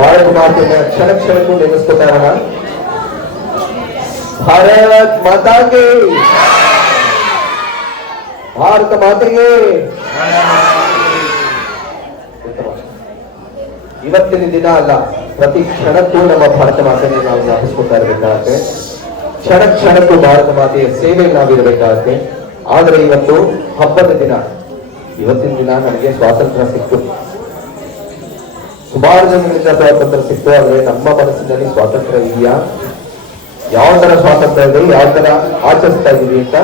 ಭಾರತ ಮಾತೆಯ ಕ್ಷಣ ಕ್ಷಣಕ್ಕೂ ನೆನೆಸ್ಕೊತಾ ಇರೋಣ. ಭಾರತ್ ಮಾತಾಗೆ, ಭಾರತ ಮಾತೆಗೆ. ಇವತ್ತಿನ ದಿನ ಅಲ್ಲ, ಪ್ರತಿ ಕ್ಷಣಕ್ಕೂ ನಮ್ಮ ಭಾರತ ಮಾತೆಯನ್ನು ನಾವು ಜ್ಞಾಪಿಸ್ಕೊತಾ ಇರಬೇಕಾಗತ್ತೆ. ಕ್ಷಣ ಕ್ಷಣಕ್ಕೂ ಭಾರತ ಮಾತೆಯ ಸೇವೆಗೆ ನಾವಿರಬೇಕಾಗತ್ತೆ. ಆದ್ರೆ ಇವತ್ತು ಹಬ್ಬದ ದಿನ, ಇವತ್ತಿನ ದಿನ ನಮಗೆ ಸ್ವಾತಂತ್ರ್ಯ ಸಿಕ್ತು, ಸುಮಾರು ಜನರಿಂದ ಸ್ವಾತಂತ್ರ್ಯ ಸಿಕ್ತು. ಆದ್ರೆ ನಮ್ಮ ಮನಸ್ಸಿನಲ್ಲಿ ಸ್ವಾತಂತ್ರ್ಯ ಇದೆಯಾ, ಯಾವ ತರ ಸ್ವಾತಂತ್ರ್ಯ ಇದೆ, ಯಾವ ತರ ಆಚರಿಸ್ತಾ ಇದೀವಿ ಅಂತ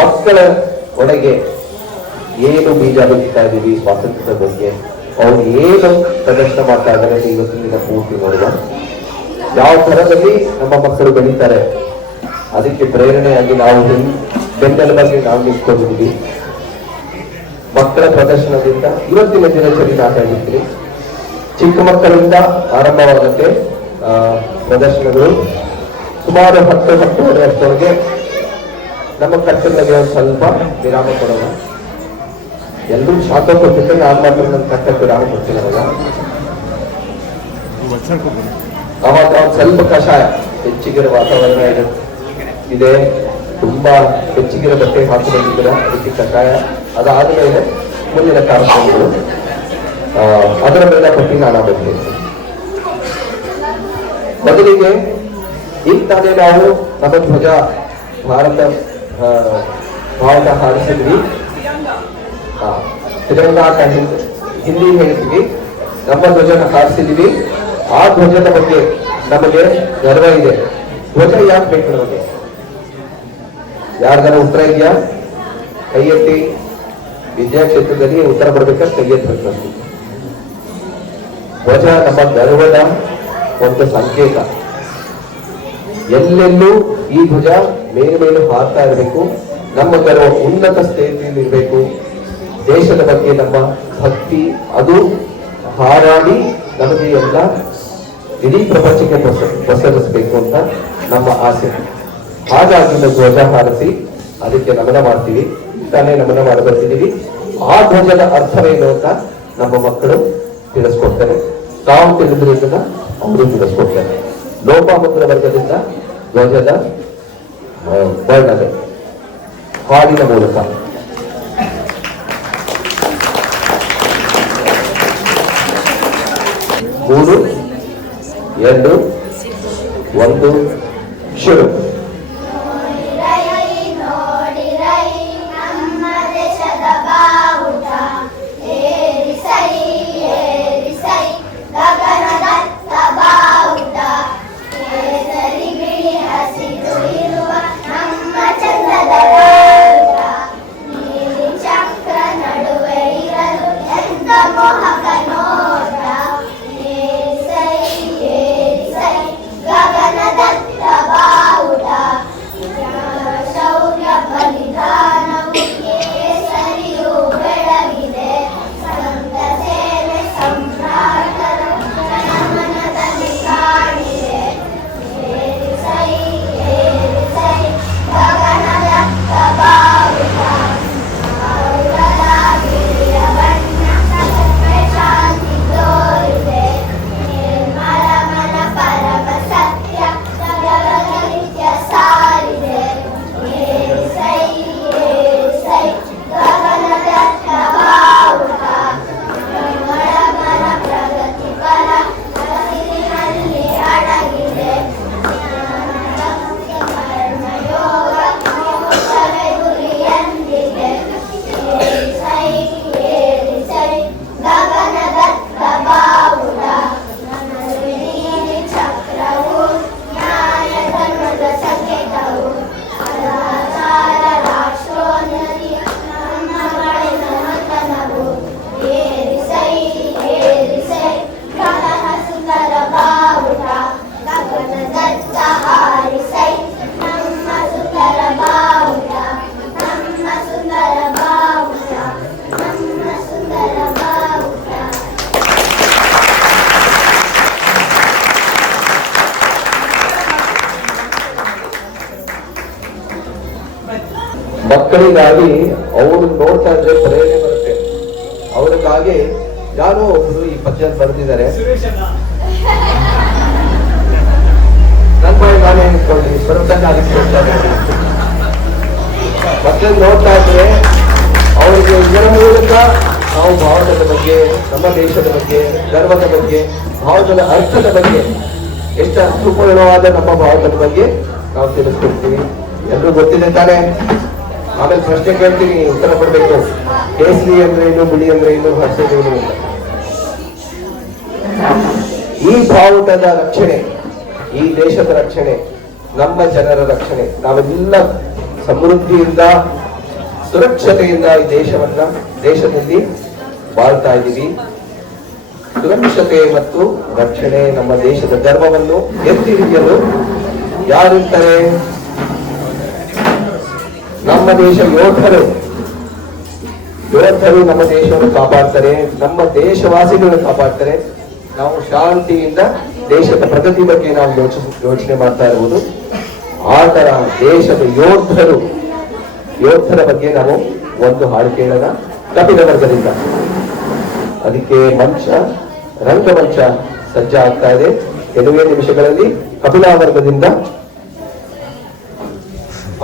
ಮಕ್ಕಳ ಒಳಗೆ ಏನು ಬೀಜ ಬಿತ್ತಾ ಇದೀವಿ ಸ್ವಾತಂತ್ರ್ಯದ ಬಗ್ಗೆ, ಅವ್ರು ಏನು ಪ್ರದರ್ಶನ ಮಾಡ್ತಾ ಇದ್ದಾರೆ ಇವತ್ತಿನ ದಿನ ಪೂರ್ತಿ ನೋಡುವ. ಯಾವ ತರದಲ್ಲಿ ನಮ್ಮ ಮಕ್ಕಳು ಬೆಳೀತಾರೆ ಅದಕ್ಕೆ ಪ್ರೇರಣೆಯಾಗಿ ನಾವು ಬೆನ್ನೆಲುಬಾಗಿ ನಾವು ನಿಂತ್ಕೊಂಡಿದ್ದೀವಿ. ಮಕ್ಕಳ ಪ್ರದರ್ಶನದಿಂದ ಇವತ್ತಿನ ದಿನಚರಿ ಮಾತಾಡಿರ್ತೀವಿ. ಚಿಕ್ಕ ಮಕ್ಕಳಿಂದ ಆರಂಭವಾಗುತ್ತೆ ಪ್ರದರ್ಶನಗಳು. ಸುಮಾರು 10-10:30 ಅಷ್ಟೊಳಗೆ ನಮ್ಮ ಕಟ್ಟಡಕ್ಕೆ ಒಂದು ಸ್ವಲ್ಪ ವಿರಾಮ ಕೊಡೋಣ. ಎಲ್ಲರೂ ಶಾಖ ಕೊಟ್ಟಿದ್ರೆ ನಾನು ಮಾತ್ರ ನನ್ನ ಕಟ್ಟಕ್ಕೆ ವಿರಾಮ ಕೊಡ್ತೀನಿ. ಅವಾಗ ಒಂದು ಸ್ವಲ್ಪ ಕಷಾಯ, ಹೆಚ್ಚಿಗಿರೋ ವಾತಾವರಣ ಇದೆ, ತುಂಬಾ ಹೆಚ್ಚಿಗಿರೋ ಬಟ್ಟೆ ಹಾಕಿಕೊಂಡಿದ್ದೀರ, ಅದಕ್ಕೆ ಕಷಾಯ. ಅದಾದ ಮೇಲೆ ಮುಂದಿನ ಕಾರ್ಯಕ್ರಮಗಳು ಅದರ ಮೇಲೆ ಪಟ್ಟಿ ನಾನು ಬರ್ತೀನಿ. ಮೊದಲಿಗೆ ಈಗ ತಾನೇ ನಾವು ನಮ್ಮ ಧ್ವಜ ಭಾರತ ಹಾರಿಸಿದ್ವಿ. ತಿರಂಗ ಅಂತ ಹಿಂದಿ ಹೇಳ್ತೀವಿ. ನಮ್ಮ ಧ್ವಜನ ಹಾರಿಸಿದ್ವಿ. ಆ ಧ್ವಜದ ಬಗ್ಗೆ ನಮಗೆ ಗರ್ವ ಇದೆ. ಧ್ವಜ ಯಾಕೆ ಬೇಕು ನಮಗೆ? ಯಾರ್ದಾರ ಉತ್ತರ ಇದೆಯಾ? ಕೈ ಎತ್ತಿ. ವಿದ್ಯಾಕ್ಷೇತ್ರದಲ್ಲಿ ಉತ್ತರ ಕೊಡ್ಬೇಕಾದ್ರೆ ಕೈ ಎತ್ತಬೇಕು. ಧ್ವಜ ನಮ್ಮ ಗರ್ವದ ಒಂದು ಸಂಕೇತ. ಎಲ್ಲೆಲ್ಲೂ ಈ ಧ್ವಜ ಮೇಲೆ ಹಾರ್ತಾ ಇರಬೇಕು. ನಮ್ಮ ಗರ್ವ ಉನ್ನತ ಸ್ಥಿತಿಯಲ್ಲಿ ಇರಬೇಕು. ದೇಶದ ಬಗ್ಗೆ ನಮ್ಮ ಭಕ್ತಿ ಅದು ಹಾರಾಡಿ ನಮಗೆ ಎಲ್ಲ ಇಡೀ ಪ್ರಪಂಚಕ್ಕೆ ಪ್ರಸರಿಸಬೇಕು ಅಂತ ನಮ್ಮ ಆಸೆ. ಹಾಗಾಗಿ ನಾವು ಧ್ವಜ ಹಾರಿಸಿ ಅದಕ್ಕೆ ನಮನ ಮಾಡ್ತೀವಿ. ತಾನೇ ನಮನ ಮಾಡಿ ಬರ್ತಿದ್ದೀವಿ. ಆ ಧ್ವಜದ ಅರ್ಥವೇನು ಅಂತ ನಮ್ಮ ಮಕ್ಕಳು ತಿಳಿಸ್ಕೊಡ್ತಾರೆ. ತಾವು ತಿಳಿದ್ರಿಂದ ಅವರು ತಿಳಿಸ್ಕೊಡ್ತಾರೆ. ಲೋಪಾಮುದ್ರ ವರ್ಗದಿಂದ ಧ್ವಜದ ವರ್ಣನೆ ಹಾಡಿನ ಮೂಲಕ. ಮೂರು, 2, 1 ಶುರು. ಮಕ್ಕಳಿಗಾಗಿ ಅವರು ನೋಡ್ತಾ ಇದ್ರೆ ಪ್ರೇರಣೆ ಬರುತ್ತೆ. ಅವರಿಗಾಗಿ ಯಾರೋ ಒಬ್ರು ಈ ಪದ್ಯ ಬರೆದಿದ್ದಾರೆ. ನನ್ನ ಬಾಯಿ ನಾನೇ ಅನ್ಕೊಳ್ಳಿ ಸ್ವರೂಪದಲ್ಲಿ ಆಗಿಸ್ಕೊಳ್ತಾರೆ. ಮತ್ತೆ ನೋಡ್ತಾ ಇದ್ರೆ ಅವರಿಗೆ ಇದರ ಮೂಲಕ ನಾವು ಭಾರತದ ಬಗ್ಗೆ, ನಮ್ಮ ದೇಶದ ಬಗ್ಗೆ, ಧರ್ಮದ ಬಗ್ಗೆ, ಭಾರತದ ಅರ್ಥದ ಬಗ್ಗೆ, ಎಷ್ಟು ಅರ್ಥಪೂರ್ಣವಾದ ನಮ್ಮ ಭಾರತದ ಬಗ್ಗೆ ನಾವು ತಿಳಿಸ್ಕೊಡ್ತೀವಿ. ಎಲ್ರೂ ಗೊತ್ತಿದೆ ತಾನೆ. ಆಮೇಲೆ ಪ್ರಶ್ನೆ ಕೇಳ್ತೀನಿ, ಉತ್ತರ ಕೊಡ್ಬೇಕು. ಕೇಸರಿ ಅಂದ್ರೆ ಏನು, ಬಿಳಿ ಅಂದ್ರೆ ಏನು, ಹಸಿರು ಏನು ಅಂತ. ಈ ಬಾವುಟದ ರಕ್ಷಣೆ, ಈ ದೇಶದ ರಕ್ಷಣೆ, ನಮ್ಮ ಜನರ ರಕ್ಷಣೆ, ನಾವೆಲ್ಲ ಸಮೃದ್ಧಿಯಿಂದ, ಸುರಕ್ಷತೆಯಿಂದ ಈ ದೇಶದಲ್ಲಿ ಬಾಳ್ತಾ ಇದ್ದೀವಿ. ಸುರಕ್ಷತೆ ಮತ್ತು ರಕ್ಷಣೆ, ನಮ್ಮ ದೇಶದ ಧರ್ಮವನ್ನು ಎತ್ತಿ ಹಿಡಿಯಲು ಯಾರಿರ್ತಾರೆ? ನಮ್ಮ ದೇಶ ಯೋಧರು ನಮ್ಮ ದೇಶವನ್ನು ಕಾಪಾಡ್ತಾರೆ, ನಮ್ಮ ದೇಶವಾಸಿಗಳನ್ನು ಕಾಪಾಡ್ತಾರೆ. ನಾವು ಶಾಂತಿಯಿಂದ ದೇಶದ ಪ್ರಗತಿ ಬಗ್ಗೆ ನಾವು ಯೋಚನೆ ಮಾಡ್ತಾ ಇರುವುದು. ಆ ತರ ದೇಶದ ಯೋಧರ ಬಗ್ಗೆ ನಾವು ಒಂದು ಹಾಡು ಕೇಳೋಣ ಕಪಿಲ ವರ್ಗದಿಂದ. ಅದಕ್ಕೆ ರಂಗಮಂಚ ಸಜ್ಜ ಆಗ್ತಾ ಇದೆ. ಕೆಲವೇ ನಿಮಿಷಗಳಲ್ಲಿ ಕಪಿಲ ವರ್ಗದಿಂದ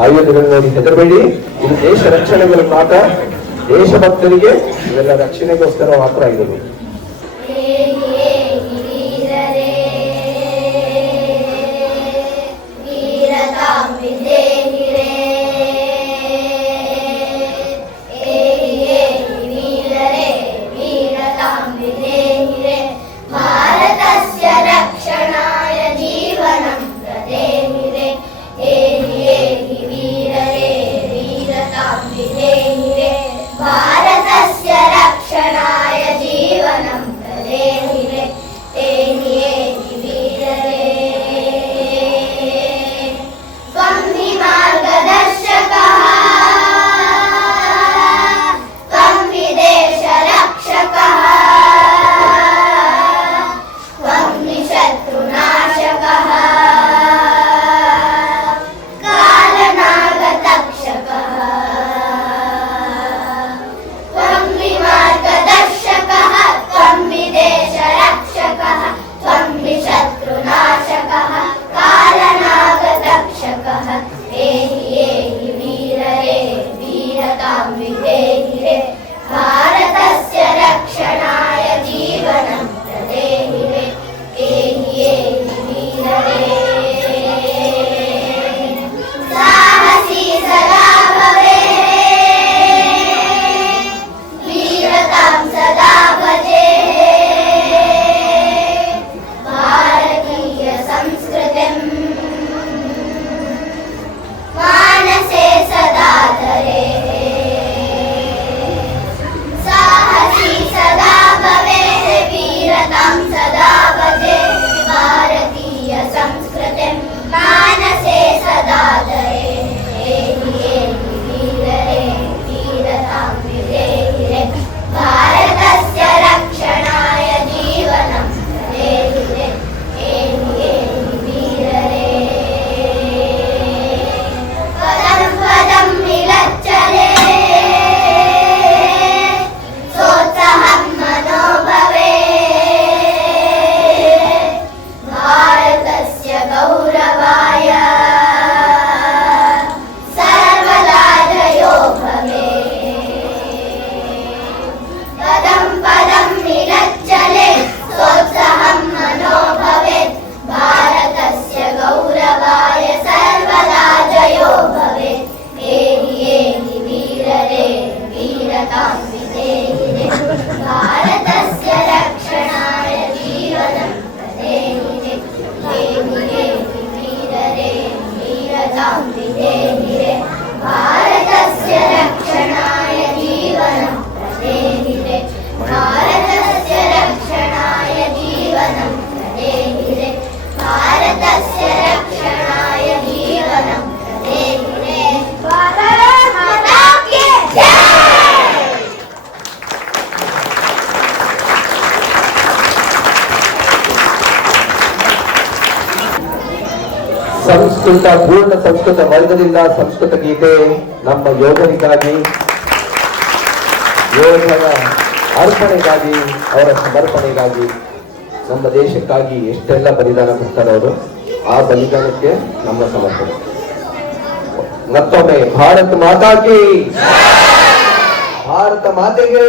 ಆಯುಧಗಳು ನೋಡಿ ಹೆದರಬೇಡಿ. ಇದು ದೇಶ ರಕ್ಷಣೆಗಳ ಮಾತ್ರ, ದೇಶಭಕ್ತರಿಗೆ ಇವೆಲ್ಲ ರಕ್ಷಣೆಗೋಸ್ಕರ ಮಾತ್ರ ಆಗಿರಬೇಕು. ಪೂರ್ಣ ಸಂಸ್ಕೃತ ವರ್ಗದಿಂದ ಸಂಸ್ಕೃತ ಗೀತೆ ನಮ್ಮ ಯೋಧರಿಗಾಗಿ, ಯೋಧರ ಅರ್ಪಣೆಗಾಗಿ, ಅವರ ಸಮರ್ಪಣೆಗಾಗಿ ನಮ್ಮ ದೇಶಕ್ಕಾಗಿ ಎಷ್ಟೆಲ್ಲ ಬಲಿದಾನ ಕೊಡ್ತಾರೆ ಅವರು, ಆ ಬಲಿದಾನಕ್ಕೆ ನಮ್ಮ ಸಮರ್ಪಣೆ. ಮತ್ತೊಮ್ಮೆ ಭಾರತ ಮಾತಾಗೆ, ಭಾರತ ಮಾತೆಗೆ.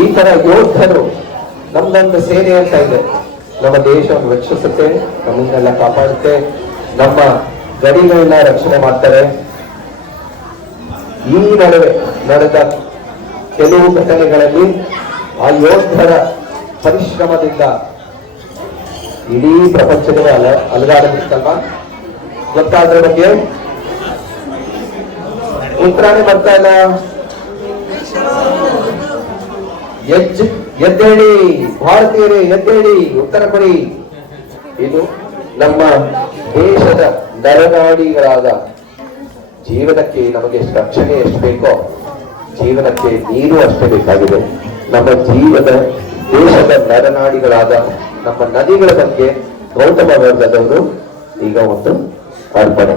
ಈ ತರ ಯೋಧರು ನಮ್ದೊಂದು ಸೇನೆ ಅಂತ ಇದೆ, ನಮ್ಮ ದೇಶವನ್ನು ರಕ್ಷಿಸುತ್ತೆ, ನಮ್ಮನ್ನೆಲ್ಲ ಕಾಪಾಡುತ್ತೆ, ನಮ್ಮ ಗಡಿಗಳನ್ನ ರಕ್ಷಣೆ ಮಾಡ್ತಾರೆ. ಈ ನಡುವೆ ನಡೆದ ಕೆಲವು ಘಟನೆಗಳಲ್ಲಿ ಆ ಯೋಧರ ಪರಿಶ್ರಮದಿಂದ ಇಡೀ ಪ್ರಪಂಚದ ಅಲುಗಾಡಬೇಕಲ್ವಾ? ಗೊತ್ತಾದ್ರ ಬಗ್ಗೆ ಉತ್ತರಾಣಿ ಬರ್ತಾ ಇಲ್ಲ. ಎದ್ದೇಳಿ ಭಾರತೀಯರೇ, ಎದ್ದೇಳಿ, ಉತ್ತರ ಕೊಡಿ. ಇದು ನಮ್ಮ ದೇಶದ ನರನಾಡಿಗಳಾದ ಜೀವನಕ್ಕೆ ನಮಗೆ ರಕ್ಷಣೆ ಎಷ್ಟು ಬೇಕೋ ಜೀವನಕ್ಕೆ ನೀರು ಅಷ್ಟೇ ಬೇಕಾಗಿದೆ. ನಮ್ಮ ದೇಶದ ನರನಾಡಿಗಳಾದ ನಮ್ಮ ನದಿಗಳ ಬಗ್ಗೆ ಗೌತಮ ವರ್ಗದವರು ಈಗ ಒಂದು ಅರ್ಪಣೆ.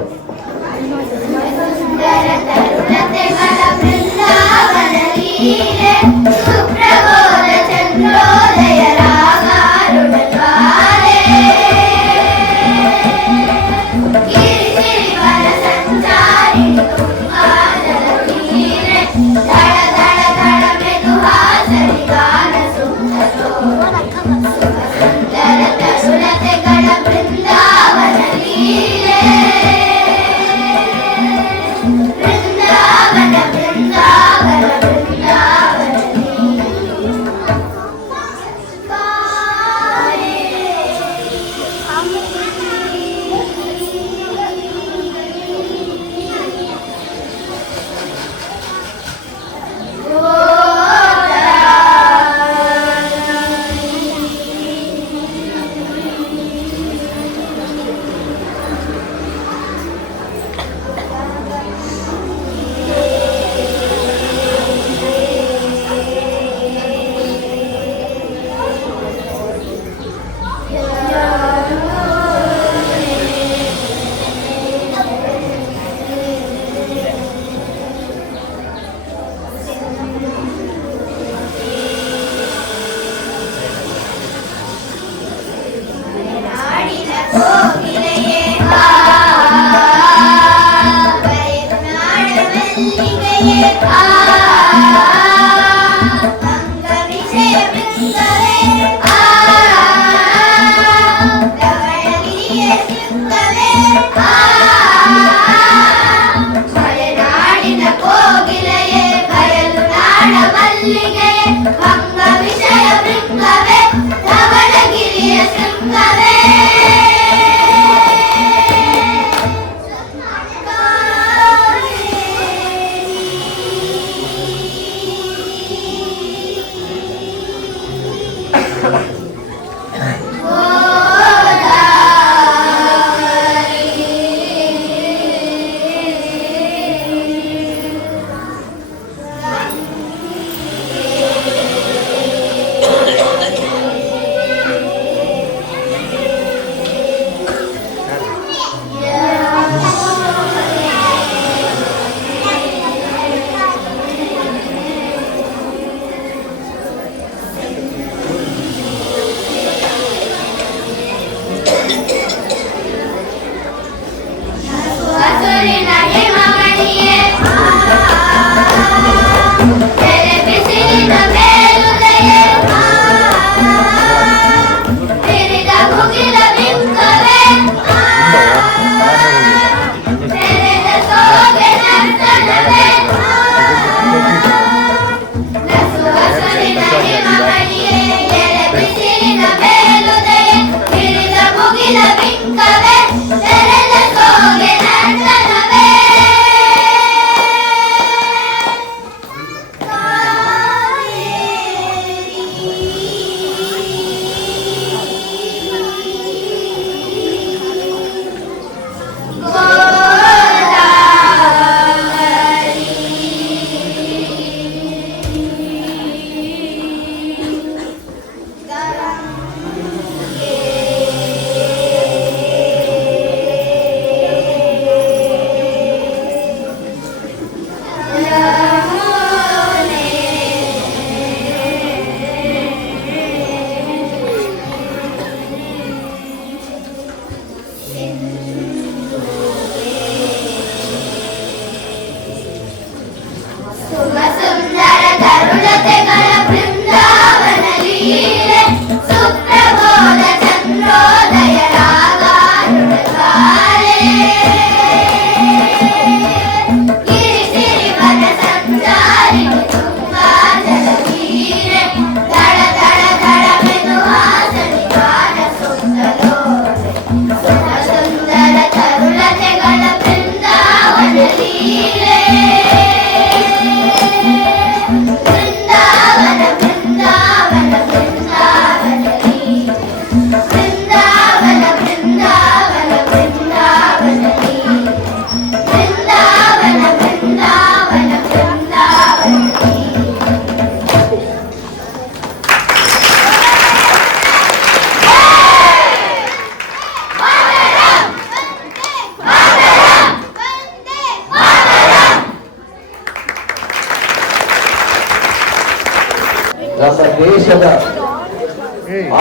ನಮ್ಮ ದೇಶದ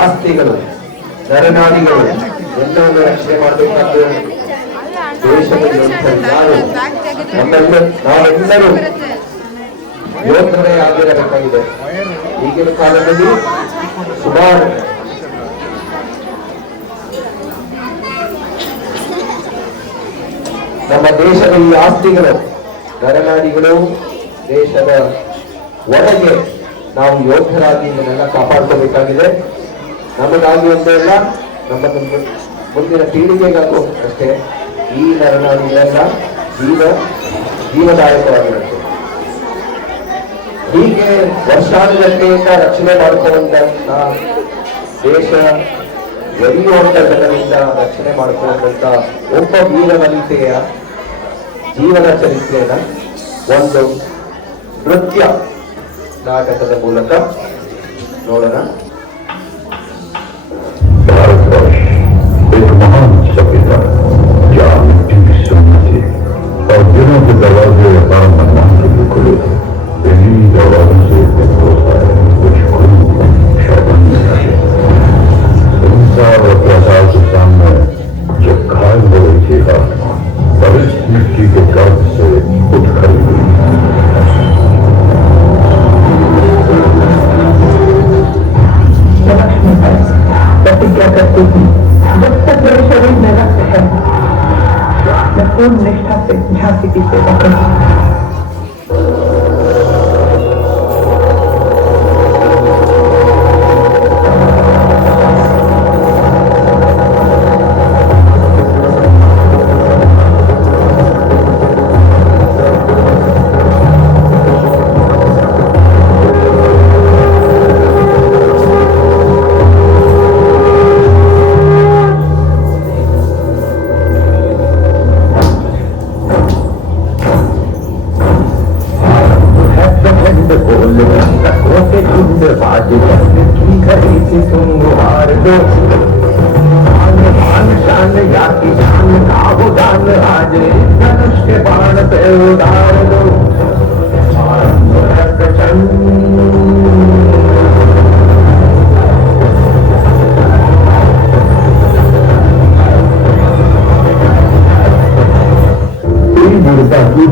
ಆಸ್ತಿಗಳು ನರನಾಡಿಗಳು ಎಲ್ಲವನ್ನು ರಕ್ಷಣೆ ಮಾಡಬೇಕಾದ್ದು ದೇಶದ ಯಾರು ನಾವೆಲ್ಲರೂ ಯೋಧರೇ ಆಗಿರಬೇಕಾಗಿದೆ. ಈಗಿನ ಕಾಲದಲ್ಲಿ ಸುಮಾರು ನಮ್ಮ ದೇಶದ ಈ ಆಸ್ತಿಗಳು ನರನಾಡಿಗಳು ದೇಶದ ಒಳಗೆ ನಾವು ಯೋಧರಾಗಿ ಇದನ್ನೆಲ್ಲ ಕಾಪಾಡ್ಕೋಬೇಕಾಗಿದೆ. ನಮಗಾಗಿ ಒಂದೇ ಅಲ್ಲ, ನಮ್ಮ ಮುಂದಿನ ಪೀಳಿಗೆಗಾಗೂ ಅಷ್ಟೇ ಈ ನರನಾಡಿಗಳೆಲ್ಲ ಜೀವದಾಯಕವಾಗಿರುತ್ತೆ. ಹೀಗೆ ವರ್ಷಾನುಗಟ್ಟಲೆಯಿಂದ ರಕ್ಷಣೆ ಮಾಡಿಕೊಳ್ಳುವಂತ ದೇಶ ಎರಿಯುವಂತ ಜನರಿಂದ ರಕ್ಷಣೆ ಮಾಡಿಕೊಳ್ಳುವಂತ ಒಬ್ಬ ವೀರ ವನಿತೆಯ ಜೀವನ ಚರಿತ್ರೆಯನ್ನ ಒಂದು ನೃತ್ಯ ನಾಟಕದ ಮೂಲಕ ನೋಡೋಣ. एक महान सभ्यता जहाँ मिट्टी की सुन्नत थी और दिनों के दरवाजे काम मनमान के लिए खुले थे। इन्हीं दरवाजों से कुछ शैतान और अत्याचार के सामने जब घायल हो रही थी आत्मा तब इस मिट्टी के गर्भ से उठ खड़ी हुई। प्रतिज्ञा करती थी जब तक मेरे शरीर में रक्त है मैं पूर्ण निष्ठा से झांसी की सेवा करूंगी।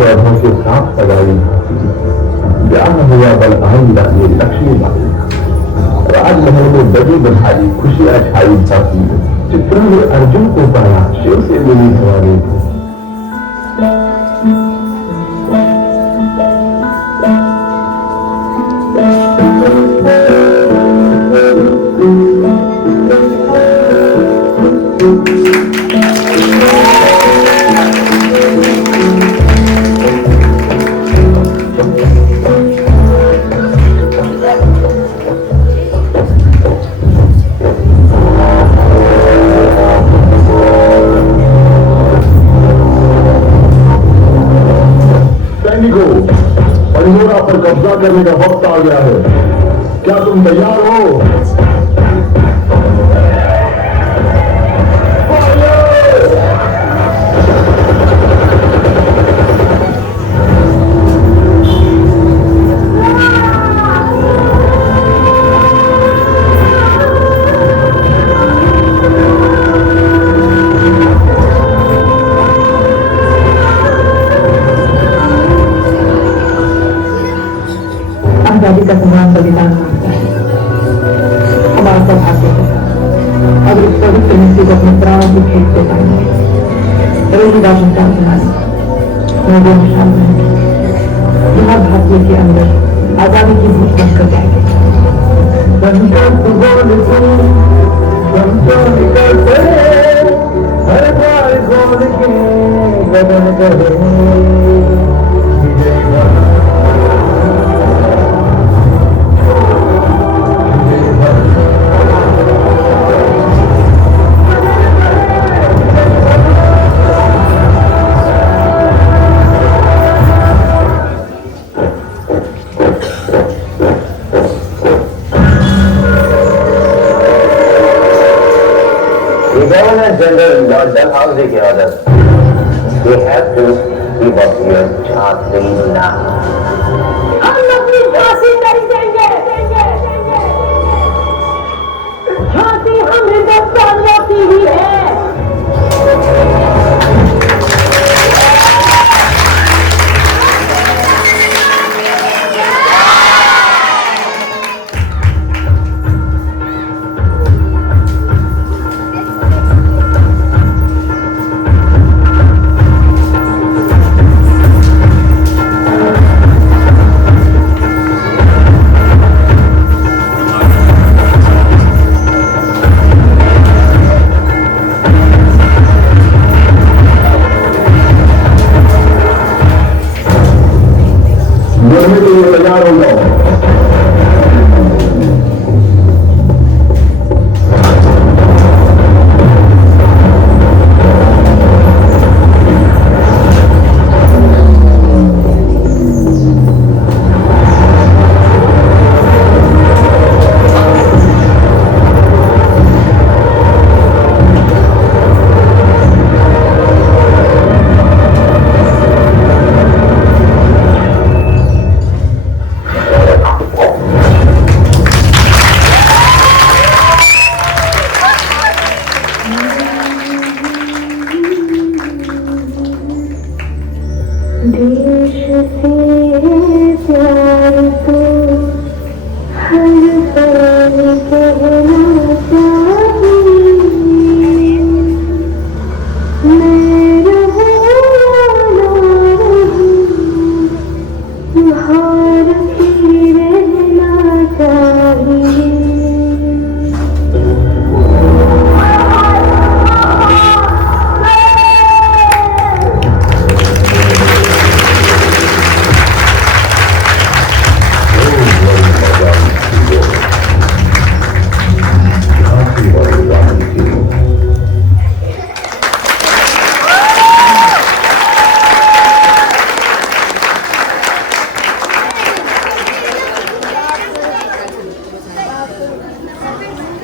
बातों के साथ सगाई ब्याह हुआ बलहाइंदा ये लक्ष्मी बाई राजमहल में बड़ी बधाई खुशियां छाई जाती चित्रों ने अर्जुन को पाया शिव से मिली हमारी पर कब्जा करने का वक्त आ गया है। क्या तुम तैयार हो? आजादी का संग्राम बलिदान मांगता है हमारा सौभाग्य होगा अगर इस पवित्र मिट्टी को अपने प्राणों की भेंट दे पाएंगे। रोहिदास मिसाल बनाने मैं वो मिसाल बनेंगे यहाँ भारतीय के अंदर आजादी की भूख बंद कर जाएंगे। General Lord Dalhousie के order we have to give up your Jhansi now। हम अपनी झांसी नहीं देंगे।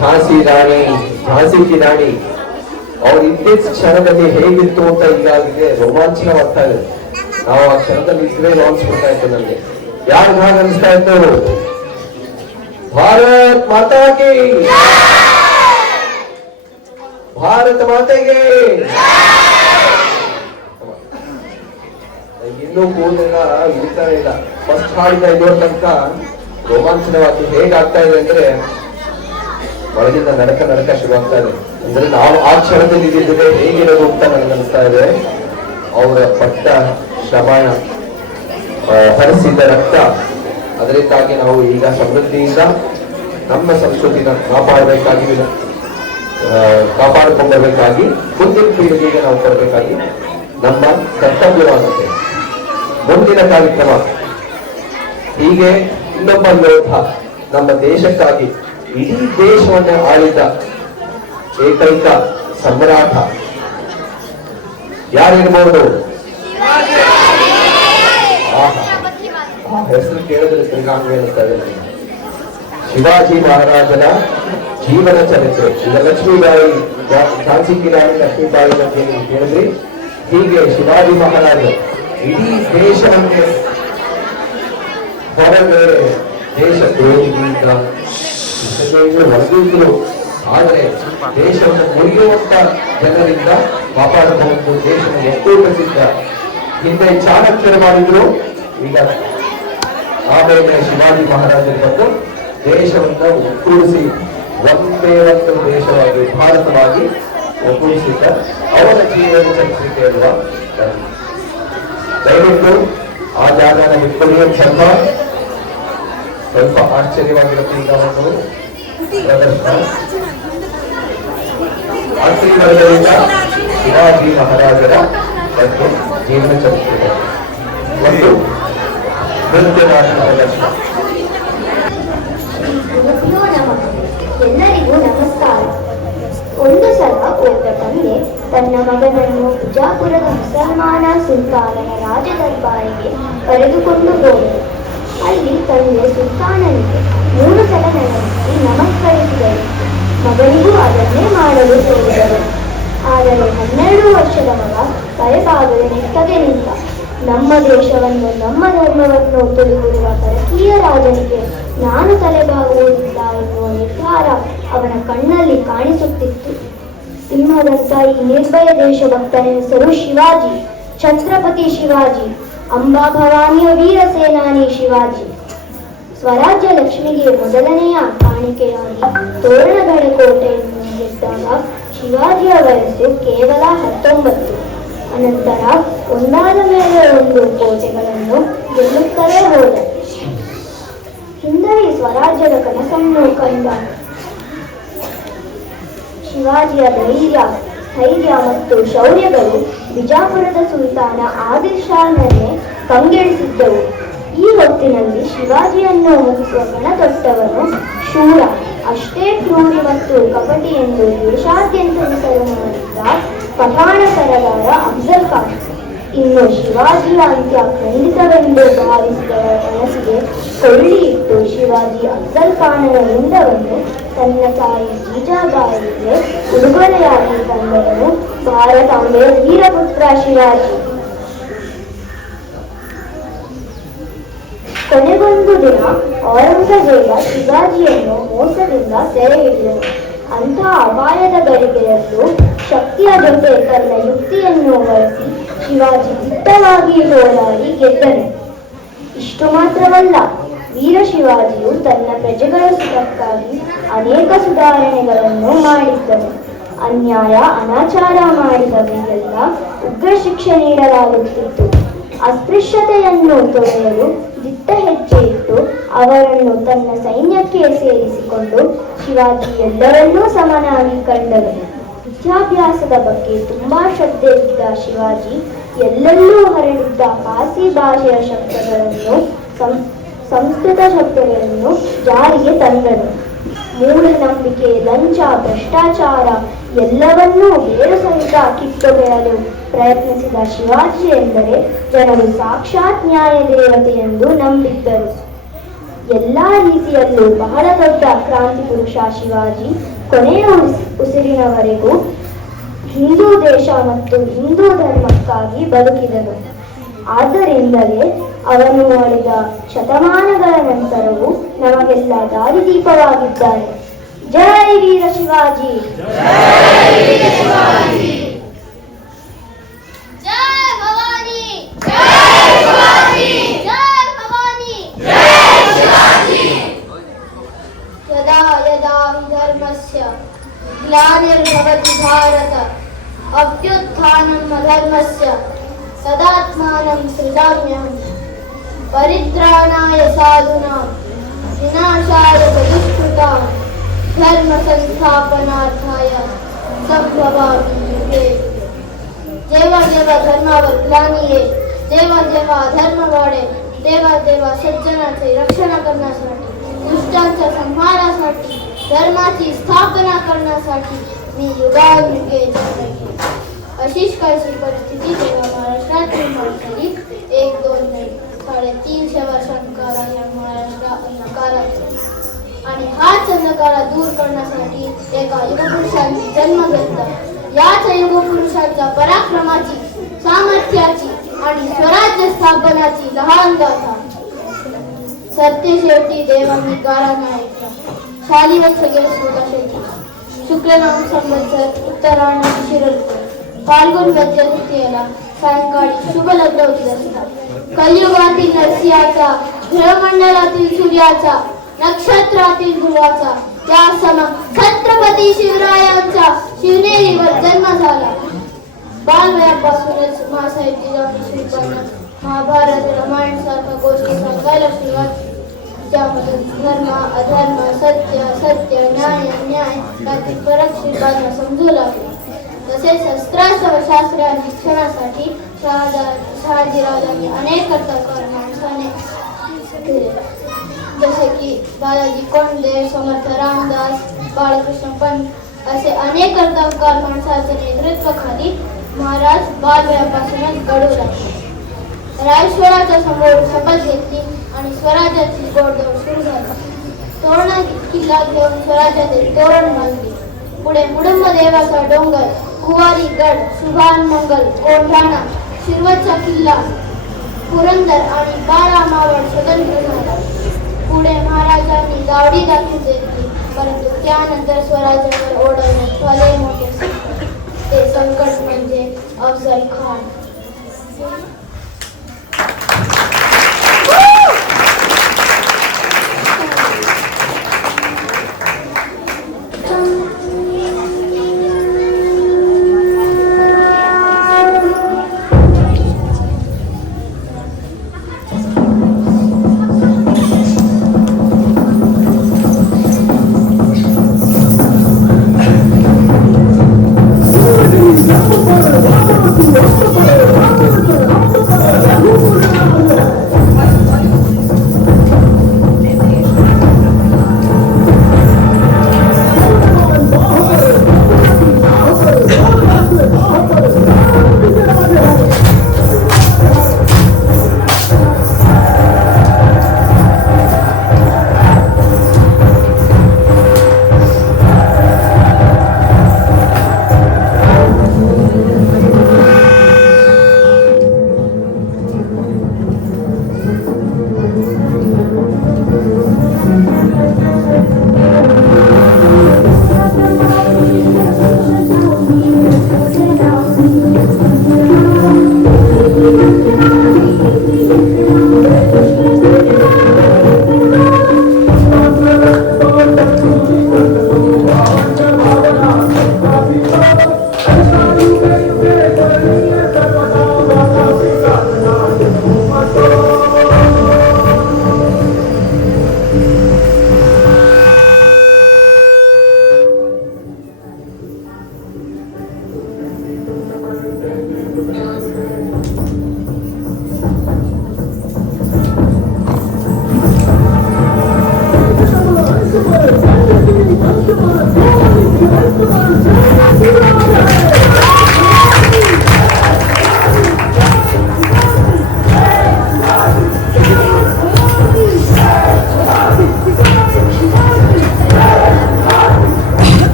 ಝಾನ್ಸಿ ಕಿ ರಾಣಿ ಅವ್ರು ಇತ್ತೀಚಿನ ಕ್ಷಣದಲ್ಲಿ ಹೇಗಿತ್ತು ಅಂತ ಈಗಾಗಲೇ ರೋಮಾಂಚನವಾಗ್ತಾ ಇದೆ. ನಾವು ಆ ಕ್ಷಣದಲ್ಲಿ ಇದ್ರೆ ಅನ್ಸ್ಬಿಡ್ತಾ ಇತ್ತು ನಮ್ಗೆ. ಯಾರು ಹಾಗೆ ಅನಿಸ್ತಾ ಇತ್ತು? ಭಾರತ್ ಮಾತಾಗೆ, ಭಾರತ ಮಾತೆಗೆ. ಇನ್ನೂ ಕೂದಲೆಲ್ಲ ಇಳಿತಾನೆ ಇಲ್ಲ. ಫಸ್ಟ್ ಹಾಡಿನ ಇರೋ ತನಕ ರೋಮಾಂಚನವಾಗಿ ಹೇಗಾಗ್ತಾ ಇದೆ ಅಂದ್ರೆ ಒಳಗಿಂದ ನಡಕ ಶುರುವಾಗ್ತಾ ಇದೆ. ಅಂದ್ರೆ ನಾವು ಆ ಕ್ಷಣದಲ್ಲಿ ಇದ್ದಿದ್ರೆ ಹೇಗಿರೋದು ಅಂತ ನನಗನ್ನಿಸ್ತಾ ಇದೆ. ಅವರ ಪಟ್ಟ ಶ್ರಮ, ಹರಿಸಿದ ರಕ್ತ, ಅದರಿಂದಾಗಿ ನಾವು ಈಗ ಸಮೃದ್ಧಿಯಿಂದ ನಮ್ಮ ಸಂಸ್ಕೃತಿನ ಕಾಪಾಡಿಕೊಂಡಬೇಕಾಗಿ ಮುಂದಿನ ಪೀಳಿಗೆಗೆ ನಾವು ಕೊಡಬೇಕಾಗಿ ನಮ್ಮ ಕರ್ತವ್ಯವಾಗುತ್ತೆ. ಮುಂದಿನ ಕಾರ್ಯಕ್ರಮ ಹೀಗೆ ಇನ್ನೊಬ್ಬ ಯೋಧ ನಮ್ಮ ದೇಶಕ್ಕಾಗಿ ಇಡೀ ದೇಶವನ್ನೇ ಆಳಿದ ಏಕೈಕ ಸಮ್ರಾಟ ಯಾರಿರ್ಬೋದು? ಹೆಸರು ಕೇಳಿದ್ರೆ ಶ್ರೀರಾಮ ಹೇಳುತ್ತಾರೆ. ಶಿವಾಜಿ ಮಹಾರಾಜನ ಜೀವನ ಚರಿತ್ರೆ. ಈಗ ಲಕ್ಷ್ಮೀಬಾಯಿ, ಝಾನ್ಸಿ ಕಿ ರಾಣಿ ಲಕ್ಷ್ಮೀಬಾಯಿ ಬಗ್ಗೆ ನೀವು ಕೇಳಿದ್ರಿ. ಹೀಗೆ ಶಿವಾಜಿ ಮಹಾರಾಜ ಇಡೀ ದೇಶವನ್ನೇ ಹೊರಗೆ ದೇಶ ದ್ರೋಹಿಗಳಿಂದ ಹೊರಗಿದ್ರು, ಆದರೆ ದೇಶವನ್ನು ಮುರಿಯುವಂತ ಜನರಿಂದ ಕಾಪಾಡಬಹುದು. ದೇಶವನ್ನು ಒಕ್ಕೂಟಿಸಿದ್ದ ಹಿಂದೆ ಚಾಣಕ್ಯರು ಮಾಡಿದ್ರು. ಈಗ ಆಮೇಲೆ ಶಿವಾಜಿ ಮಹಾರಾಜರು ಬಂದು ದೇಶವನ್ನು ಒಕ್ಕೂಡಿಸಿ ಒಂದೇ ಒಂದು ದೇಶವಾಗಿ, ಭಾರತವಾಗಿ ಒಕ್ಕೂಡಿಸಿದ್ದ ಅವರ ಜೀವನ ಚರಿತ್ರೆ ಕೇಳುವ ದಯವಿಟ್ಟು ಆ ಜಾಗನ ಇಟ್ಕೊಳ್ಳಿ. ಸ್ವಲ್ಪ ಆಶ್ಚರ್ಯವಾಗಿರುತ್ತೆ. ಈಗ ಒಂದು ಪ್ರದರ್ಶನ ಆಶ್ಚರ್ಯದಿಂದ ಶಿವಾಜಿ ಮಹಾರಾಜರ ಬಗ್ಗೆ ಜೀವನ ಚರಿತ್ರೆ ಒಂದು ನೃತ್ಯ ನಾಟಕ ಪ್ರದರ್ಶನ. ಎಲ್ಲರಿಗೂ ನಮಸ್ಕಾರ. ಒಂದು ಸಲ ಒಬ್ಬ ತಂದೆ ತನ್ನ ಮಗನನ್ನು ಬಿಜಾಪುರದ ಮುಸಲ್ಮಾನ ಸುಲ್ತಾನನ ರಾಜದರ್ಬಾರಿಗೆ ಕರೆದುಕೊಂಡು ಹೋದರು. ಅಲ್ಲಿ ತಂದೆ ಸುಲ್ತಾನನಿಗೆ 3 ಸಲ ನಮಸ್ಕರಿಸಿ ನಮಸ್ಕರಿಸಿದರು. ಮಗನಿಗೂ ಅದನ್ನೇ ಮಾಡಲು ಹೇಳಿದರು. ಆದರೆ 12 ವರ್ಷದ ಮಗ ತಲೆಬಾಗದೆ ನೆಟ್ಟಗೆ ನಿಂತ. ನಮ್ಮ ದೇಶವನ್ನು, ನಮ್ಮ ಧರ್ಮವನ್ನು ತುಳಿದಿರುವ ಪರಕೀಯ ರಾಜನಿಗೆ ನಾನು ತಲೆಬಾಗುವುದಿಲ್ಲ ಎನ್ನುವ ನಿರ್ಧಾರ ಅವನ ಕಣ್ಣಲ್ಲಿ ಕಾಣಿಸುತ್ತಿತ್ತು. ಸಿಂಹದಂತ ಈ ನಿರ್ಭಯ ದೇಶಭಕ್ತನ ಹೆಸರು ಶಿವಾಜಿ, ಛತ್ರಪತಿ ಶಿವಾಜಿ, ಅಂಬಾ ಭವಾನಿಯ ವೀರ ಸೇನಾನಿ ಶಿವಾಜಿ. ಸ್ವರಾಜ್ಯ ಲಕ್ಷ್ಮಿಗೆ ಮೊದಲನೆಯ ಕಾಣಿಕೆಯಾಗಿ ತೋರಣಗಡ ಕೋಟೆಯನ್ನು ಗೆದ್ದಾಗ ಶಿವಾಜಿಯ ವಯಸ್ಸು ಕೇವಲ 19. ಅನಂತರ ಒಂದಾದ ಮೇಲೆ ಒಂದು ಕೋಟೆಗಳನ್ನು ಗೆಲ್ಲುತ್ತಲೇ ಹೋದ. ಹಿಂದರಿ ಸ್ವರಾಜ್ಯದ ಕನಸನ್ನು ಕಂಡ ಶಿವಾಜಿಯ ಧೈರ್ಯ ಮತ್ತು ಶೌರ್ಯಗಳು ಬಿಜಾಪುರದ ಸುಲ್ತಾನ ಆದಿಲ್ ಶಾನನ್ನೇ ಕಂಗೆಡಿಸಿದ್ದವು. ಈ ಹೊತ್ತಿನಲ್ಲಿ ಶಿವಾಜಿಯನ್ನು ಮುಗಿಸುವ ಕಣತೊಟ್ಟವನು ಶೂರ, ಅಷ್ಟೇ ಕ್ರೂರಿ ಮತ್ತು ಕಪಟಿ ಎಂದು ದೇಶಾದ್ಯಂತ ಹೆಸರು ಮಾಡಿದ್ದ ಪಠಾಣ ಸರದಾರ ಅಫ್ಜಲ್ ಖಾನ್. ಇನ್ನು ಶಿವಾಜಿಯ ಅಂತ್ಯ ಖಂಡಿತವೆಂದು ಭಾವಿಸಿದವರ ಮನಸ್ಸಿಗೆ ಕೊಳ್ಳಿ ಇಟ್ಟು ಶಿವಾಜಿ ಅಫ್ಜಲ್ ಖಾನನ ರುಂಡವನ್ನು ತನ್ನ ತಾಯಿ ಜೀಜಾಬಾಯಿಗೆ ಉಡುಗೊರೆಯಾಗಿ ತಂದವನು ಭಾರತಾಂಬೆಯ ವೀರಪುತ್ರ ಶಿವಾಜಿ. ಕೊನೆಗೊಂದು ದಿನ ಔರಂಗಜೇಬ ಶಿವಾಜಿಯನ್ನು ಮೋಸದಿಂದ ಸೆರೆ ಹಿಡಿದನು. ಅಂಥ ಅಪಾಯದ ಗಳಿಗೆಯಲ್ಲೂ ಶಕ್ತಿಯ ಜೊತೆ ತನ್ನ ಯುಕ್ತಿಯನ್ನು ಬಳಸಿ ಶಿವಾಜಿ ದಿಟ್ಟವಾಗಿ ಹೋರಾಡಿ ಗೆದ್ದನು. ಇಷ್ಟು ಮಾತ್ರವಲ್ಲ, ವೀರ ಶಿವಾಜಿಯು ತನ್ನ ಪ್ರಜೆಗಳ ಸುಖಕ್ಕಾಗಿ ಅನೇಕ ಸುಧಾರಣೆಗಳನ್ನು ಮಾಡಿದ್ದನು. ಅನ್ಯಾಯ, ಅನಾಚಾರ ಮಾಡಿದವರಿಗೆಲ್ಲ ಉಗ್ರ ಶಿಕ್ಷೆ ನೀಡಲಾಗುತ್ತಿತ್ತು. ಅಸ್ಪೃಶ್ಯತೆಯನ್ನು ತೊರೆಯಲು ದಿಟ್ಟ ಹೆಜ್ಜೆ ಇಟ್ಟು ಅವರನ್ನು ತನ್ನ ಸೈನ್ಯಕ್ಕೆ ಸೇರಿಸಿಕೊಂಡು ಶಿವಾಜಿ ಎಲ್ಲರನ್ನೂ ಸಮನಾಗಿ ಕಂಡನು. ವಿದ್ಯಾಭ್ಯಾಸದ ಬಗ್ಗೆ ತುಂಬಾ ಶ್ರದ್ಧೆ ಇದ್ದ ಶಿವಾಜಿ ಎಲ್ಲೆಲ್ಲೂ ಹರಡಿದ್ದ ಪಾರ್ಸಿ ಭಾಷೆಯ ಶಬ್ದಗಳನ್ನು, ಸಂಸ್ಕೃತ ಶಬ್ದಗಳನ್ನು ಜಾರಿಗೆ ತಂದನು. ಮೂಢನಂಬಿಕೆ, ಲಂಚ, ಭ್ರಷ್ಟಾಚಾರ ಎಲ್ಲವನ್ನೂ ಬೇರು ಸಹಿತ ಕಿತ್ತೊಗೆಯಲು ಪ್ರಯತ್ನಿಸಿದ ಶಿವಾಜಿ ಎಂದರೆ ಜನರು ಸಾಕ್ಷಾತ್ ನ್ಯಾಯ ದೇವತೆ ಎಂದು ನಂಬಿದ್ದರು. ಎಲ್ಲಾ ರೀತಿಯಲ್ಲೂ ಬಹಳ ದೊಡ್ಡ ಕ್ರಾಂತಿ ಪುರುಷ ಶಿವಾಜಿ ಕೊನೆಯ ಉಸಿರಿನವರೆಗೂ ಹಿಂದೂ ದೇಶ ಮತ್ತು ಹಿಂದೂ ಧರ್ಮಕ್ಕಾಗಿ ಬದುಕಿದನು. ಆದ್ದರಿಂದಲೇ ಅವನು ಆಳಿದ ಶತಮಾನಗಳ ನಂತರವೂ ನಮಗೆಲ್ಲ ದಾರಿದೀಪವಾಗಿದ್ದಾನೆ. ಜೈ ವೀರ ಶಿವಾಜಿ. यदा यदा हि धर्मस्य ग्लानिर्भवति भारत अभ्युत्थानम् अधर्मस्य तदात्मानं सृजाम्यहम् परित्राणाय साधूनां विनाशाय दुष्कृतां धर्म संस्थापनार्थाय संभवामि युगे. जेव्हा जेव्हा धर्मावर ग्लानी येईल, जेव्हा जेव्हा अधर्म वाढेल, तेव्हा तेव्हा सज्जनाचे रक्षण करण्यासाठी, दुष्टांच्या संहारासाठी, धर्माची स्थापना करण्यासाठी मी युगायुगे जन्मेन. अशीच काहीशी परिस्थिती जेव्हा महाराष्ट्रात निर्माण झाली. 1-2 नाही 350 वर्षांकाळा या महाराष्ट्र अंधकारात, आणि हाच अंधकारा दूर करण्यासाठी एका युगपुरुषांनी जन्म घेतला. याच युगपुरुषांच्या पराक्रमाची, सामर्थ्याची आणि स्वराज्य स्थापनाची लहान गाथा सत्य शेवटी देवांनी गारांना ऐकला. शालिवत्स गेले शेती शुक्लनाम संवत्सर उत्तरायण शिरलपूर फाल्गुन वद्य तृतीयेला सायंकाळी शुभ लग्न होती असतात. कलियुगातील नरसिंहाचा, ग्रहमंडलातील सूर्याचा, नक्षत्रातील ध्रुवाचा, त्या सम छत्रपती शिवरायांचा शिवनेरीवर जन्म झाला. बालवयापासूनच मासाहेब जिजाऊंनी श्रीपांना महाभारत, रामायण सारख्या गोष्टी सांगायला सुरुवात. त्यामध्ये धर्म, अधर्म, सत्य, सत्य, न्याय, अन्याय यातील फरक श्रीपांना समजू लागला. तसेच शस्त्रास्त्र व शास्त्र शिक्षणासाठी शहाजीराजांनी अनेक कर्तव्य माणसाने केले, जसे की दादाजी कोंडे, समर्थ रामदास, बाळकृष्ण पंत असे अनेक कर्तव्यकार माणसाच्या नेतृत्वाखाली महाराज बालवयापासूनच घडू लागले. रायश्वराच्या समोर शपथ घेतली आणि स्वराज्याची गोडदौड सुरू झाली. तोरणा किल्ला घेऊन स्वराज्यातील तोरण बांधली. पुढे मुडुंबदेवाचा डोंगर, कुवारी गड, शुभानमंगल, कोंढाणा, शिरवतचा किल्ला, पुरंदर आणि बाळामावळ स्वतंत्र झाला. पुढे महाराजांनी गावडी दाखल घेतली, परंतु त्यानंतर स्वराज्यावर ओढवण्यात भले मोठे संकट. ते संकट म्हणजे अफजल खान. Vamos,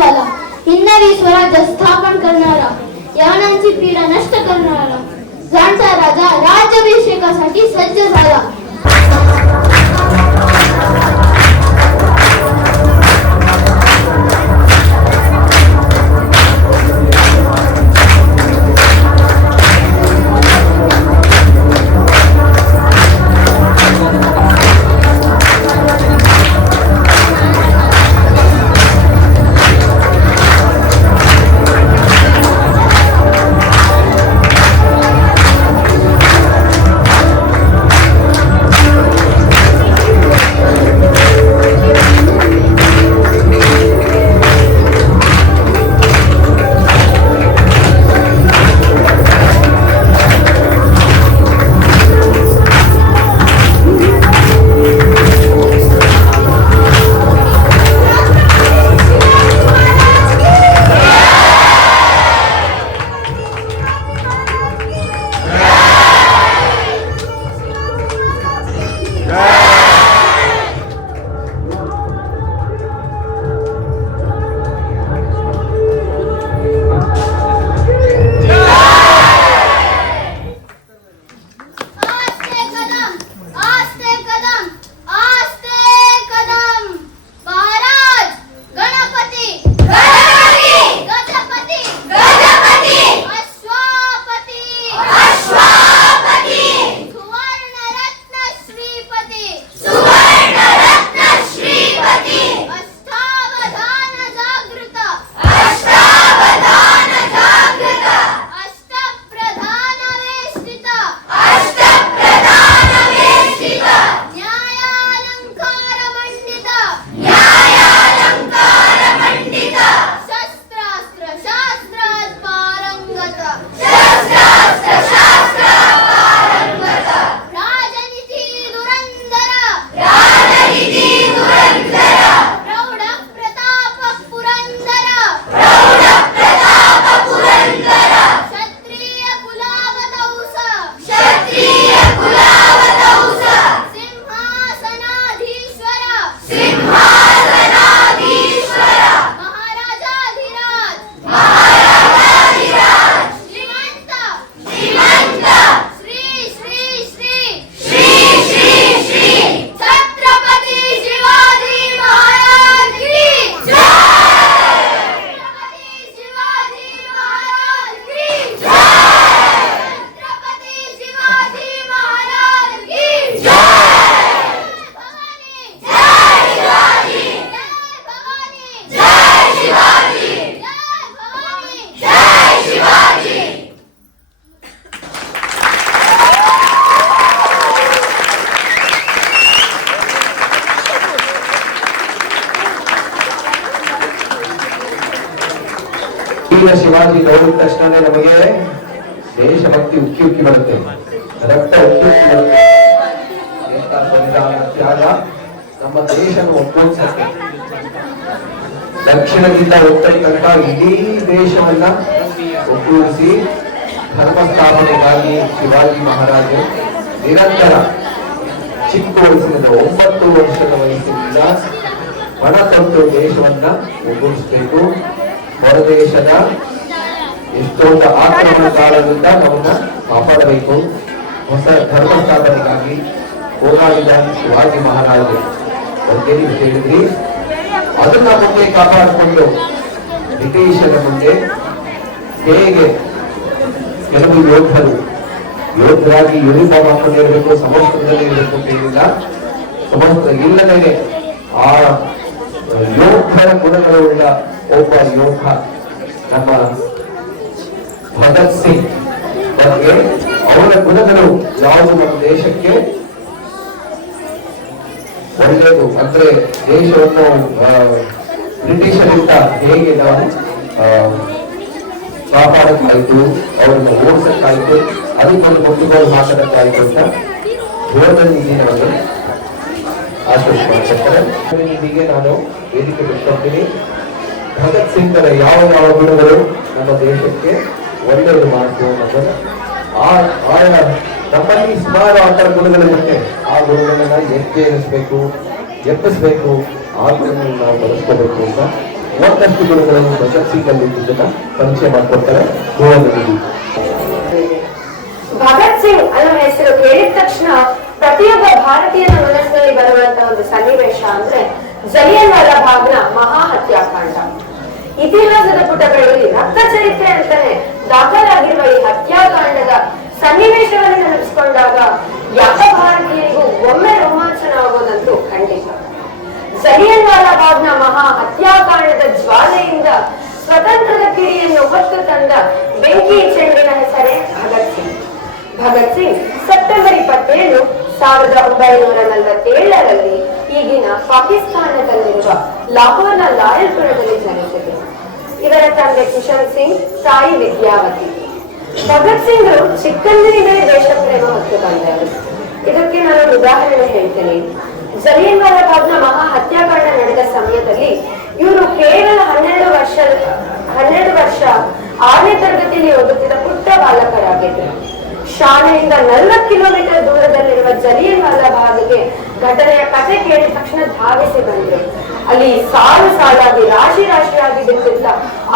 झाला. हिंदवी स्वराज्य स्थापन करणारा, यवनांची पीडा नष्ट करणारा जाणता राजा राज्याभिषेकासाठी सज्ज झाला. ಶಿವಾಜಿ ನೋಡಿದ ತಕ್ಷಣ ನಮಗೆ ದೇಶಭಕ್ತಿ ಉಕ್ಕಿ ಉಕ್ಕಿ ಬರುತ್ತೆ, ರಕ್ತ ಉಕ್ಕಿ ಉಕ್ಕಿ ಬರುತ್ತೆ. ಎಂತ ಬಲಿದಾನ ತ್ಯಾಗ ನಮ್ಮ ದೇಶನ ಒಗ್ಗೂಡಿಸುತ್ತೆ. ದಕ್ಷಿಣದಿಂದ ಉತ್ತರ ತನಕ ಇಡೀ ದೇಶವನ್ನ ಒಗ್ಗೂಡಿಸಿ ಧರ್ಮ ಸ್ಥಾಪನೆಗಾಗಿ ಶಿವಾಜಿ ಮಹಾರಾಜರು ನಿರಂತರ ಚಿಕ್ಕ ವಯಸ್ಸಿನಿಂದ 9 ವರ್ಷದ ವಯಸ್ಸಿನಿಂದ ಪಣ ತೊಟ್ಟು ದೇಶವನ್ನ ಒಗ್ಗೂಡಿಸಬೇಕು. ಹೊರದೇಶದ ಎಷ್ಟೊಂದ ಆಕ್ರಮಣಕಾರರಿಂದ ನಮ್ಮನ್ನ ಕಾಪಾಡಬೇಕು. ಹೊಸ ಧರ್ಮ ಸ್ಥಾಪನೆಗಾಗಿ ಹೋರಾಡಿದ ಶಿವಾಜಿ ಮಹಾರಾಜರು ಬಗ್ಗೆ ನೀವು ಹೇಳಿದ್ರಿ. ಅದನ್ನ ಮುಂದೆ ಕಾಪಾಡಿಕೊಂಡು ಬ್ರಿಟಿಷರ ಮುಂದೆ ಹೇಗೆ ಕೆಲವು ಯೋಧರಾಗಿ ಯೂನಿಫಾರ್ಮ್ ಹಾಕೊಂಡಿರ್ಬೇಕು, ಸಮವಸ್ತ್ರದಲ್ಲಿ ಇರಬೇಕು ಅಂತ ಹೇಳಿಲ್ಲ. ಸಮವಸ್ತ್ರ ಇಲ್ಲದೇ ಆ ಯೋಧರ ಗುಣಗಳುಳ್ಳ ಒಬ್ಬ ಯೋಧ ನಮ್ಮ ಭಗತ್ ಸಿಂಗ್ ಬಗ್ಗೆ ಅವರ ಗುಣಗಳು ಯಾವುದು ನಮ್ಮ ದೇಶಕ್ಕೆ ಒಳ್ಳೆಯದು ಅಂದ್ರೆ ದೇಶವನ್ನು ಬ್ರಿಟಿಷರಿಂದ ಹೇಗೆ ನಾವು ಕಾಪಾಡಕ್ಕಾಯ್ತು, ಅವರನ್ನ ಓಡಿಸಕ್ಕಾಯ್ತು, ಅದಕ್ಕೊಂದು ಮುಟ್ಟುಗೋಲು ಹಾಕಬೇಕಾಯ್ತು ಅಂತ ಬೋಧನೆ ಆಶ್ರಯಿಸ್ತಾರೆ. ನಿಧಿಗೆ ನಾನು ವೇದಿಕೆ ಬಿಟ್ಕೊಡ್ತೀನಿ. ಭಗತ್ ಸಿಂಗ್ರ ಯಾವ ಯಾವ ಗುಣಗಳು ನಮ್ಮ ದೇಶಕ್ಕೆ ಒಳ್ಳೆಯದು ಮಾಡ್ತು ಅನ್ನೋದನ್ನ ಆಯಾ ನಮ್ಮಲ್ಲಿ ಸುಮಾರು ಆ ಥರ ಗುಣಗಳಿರುತ್ತೆ. ಆ ಗುಣಗಳನ್ನ ಎಬ್ಬಿಸಬೇಕು, ಆ ಗುಣಗಳನ್ನು ನಾವು ಬಳಸ್ಕೋಬೇಕು ಅಂತ ಒಂದಷ್ಟು ಗುರುಗಳನ್ನು ಭಗತ್ ಸಿಂಗ್ ಅಲ್ಲಿ ಇದನ್ನ ಪರಿಚಯ ಮಾಡಿಕೊಡ್ತಾರೆ. ಭಗತ್ ಸಿಂಗ್ ಅನ್ನೋ ಹೆಸರು ಕೇಳಿದ ತಕ್ಷಣ ಪ್ರತಿಯೊಬ್ಬ ಭಾರತೀಯನ ಮನಸ್ಸಿನಲ್ಲಿ ಬರುವಂತಹ ಒಂದು ಸನ್ನಿವೇಶ ಅಂದ್ರೆ ಜಲಿಯನ್ ವಾಲಾ ಬಾಗ್ನ ಮಹಾ ಹತ್ಯಾಕಾಂಡ. ಇತಿಹಾಸದ ಪುಟಗಳಲ್ಲಿ ರಕ್ತ ಚರಿತ್ರೆ ಅಂತಾನೆ ದಾಖಲಾಗಿರುವ ಈ ಹತ್ಯಾಕಾಂಡದ ಸನ್ನಿವೇಶವನ್ನು ನೆನಪಿಸಿಕೊಂಡಾಗ ಯಾವ ಭಾರತೀಯರಿಗೂ ಒಮ್ಮೆ ರೋಮಾಂಚನ ಆಗೋದಂತೂ ಖಂಡಿತ. ಜಲಿಯನ್ ವಾಲಾ ಬಾಗ್ನ ಮಹಾ ಹತ್ಯಾಕಾಂಡದ ಜ್ವಾಲೆಯಿಂದ ಸ್ವತಂತ್ರದ ಕಿಡಿಯನ್ನು ಹೊತ್ತು ತಂದ ಬೆಂಕಿ ಚೆಂಡಿನ ಹೆಸರೇ ಭಗತ್ ಸಿಂಗ್. ಭಗತ್ ಸಿಂಗ್ ಸೆಪ್ಟೆಂಬರ್ 27, 1947ರಲ್ಲಿ ಈಗಿನ ಪಾಕಿಸ್ತಾನದಲ್ಲಿರುವ ಲಾಹೋರ್ನ ಲಾಯಲ್ಪುರದಲ್ಲಿ ಜನಿಸಿದರು. ಇವರ ತಂದೆ ಕಿಶನ್ ಸಿಂಗ್, ತಾಯಿ ವಿದ್ಯಾವತಿ. ಭಗತ್ ಸಿಂಗ್ ಚಿಕ್ಕಂದಿನಿಂದಲೇ ದೇಶ ಪ್ರೇಮ ಹೊತ್ತು ಬಂದವರು. ಇದಕ್ಕೆ ನಾನು ಉದಾಹರಣೆ ಹೇಳ್ತೇನೆ. ಜಲಿಯನ್ ವಾಲಾ ಬಾಗ್ನ ಮಹಾ ಹತ್ಯಾಕಾಂಡ ನಡೆದ ಸಮಯದಲ್ಲಿ ಇವರು ಕೇವಲ 12 ವರ್ಷ 6ನೇ ತರಗತಿಯಲ್ಲಿ ಓದುತ್ತಿದ್ದ ಪುಟ್ಟ ಬಾಲಕರಾಗಿದ್ದರು. ಶಾಲೆಯಿಂದ 40 ಕಿಲೋಮೀಟರ್ ದೂರದಲ್ಲಿರುವ ಜಲಿಯನ್ ವಾಲಾ ಬಾಗ್ಗೆ ಘಟನೆಯ ಕಥೆ ಕೇಳಿದ ತಕ್ಷಣ ಧಾವಿಸಿ ಬಂದರು. ಅಲ್ಲಿ ಸಾಲು ಸಾಲಾಗಿ ರಾಶಿಯಾಗಿ ಬಿದ್ದಿದ್ದ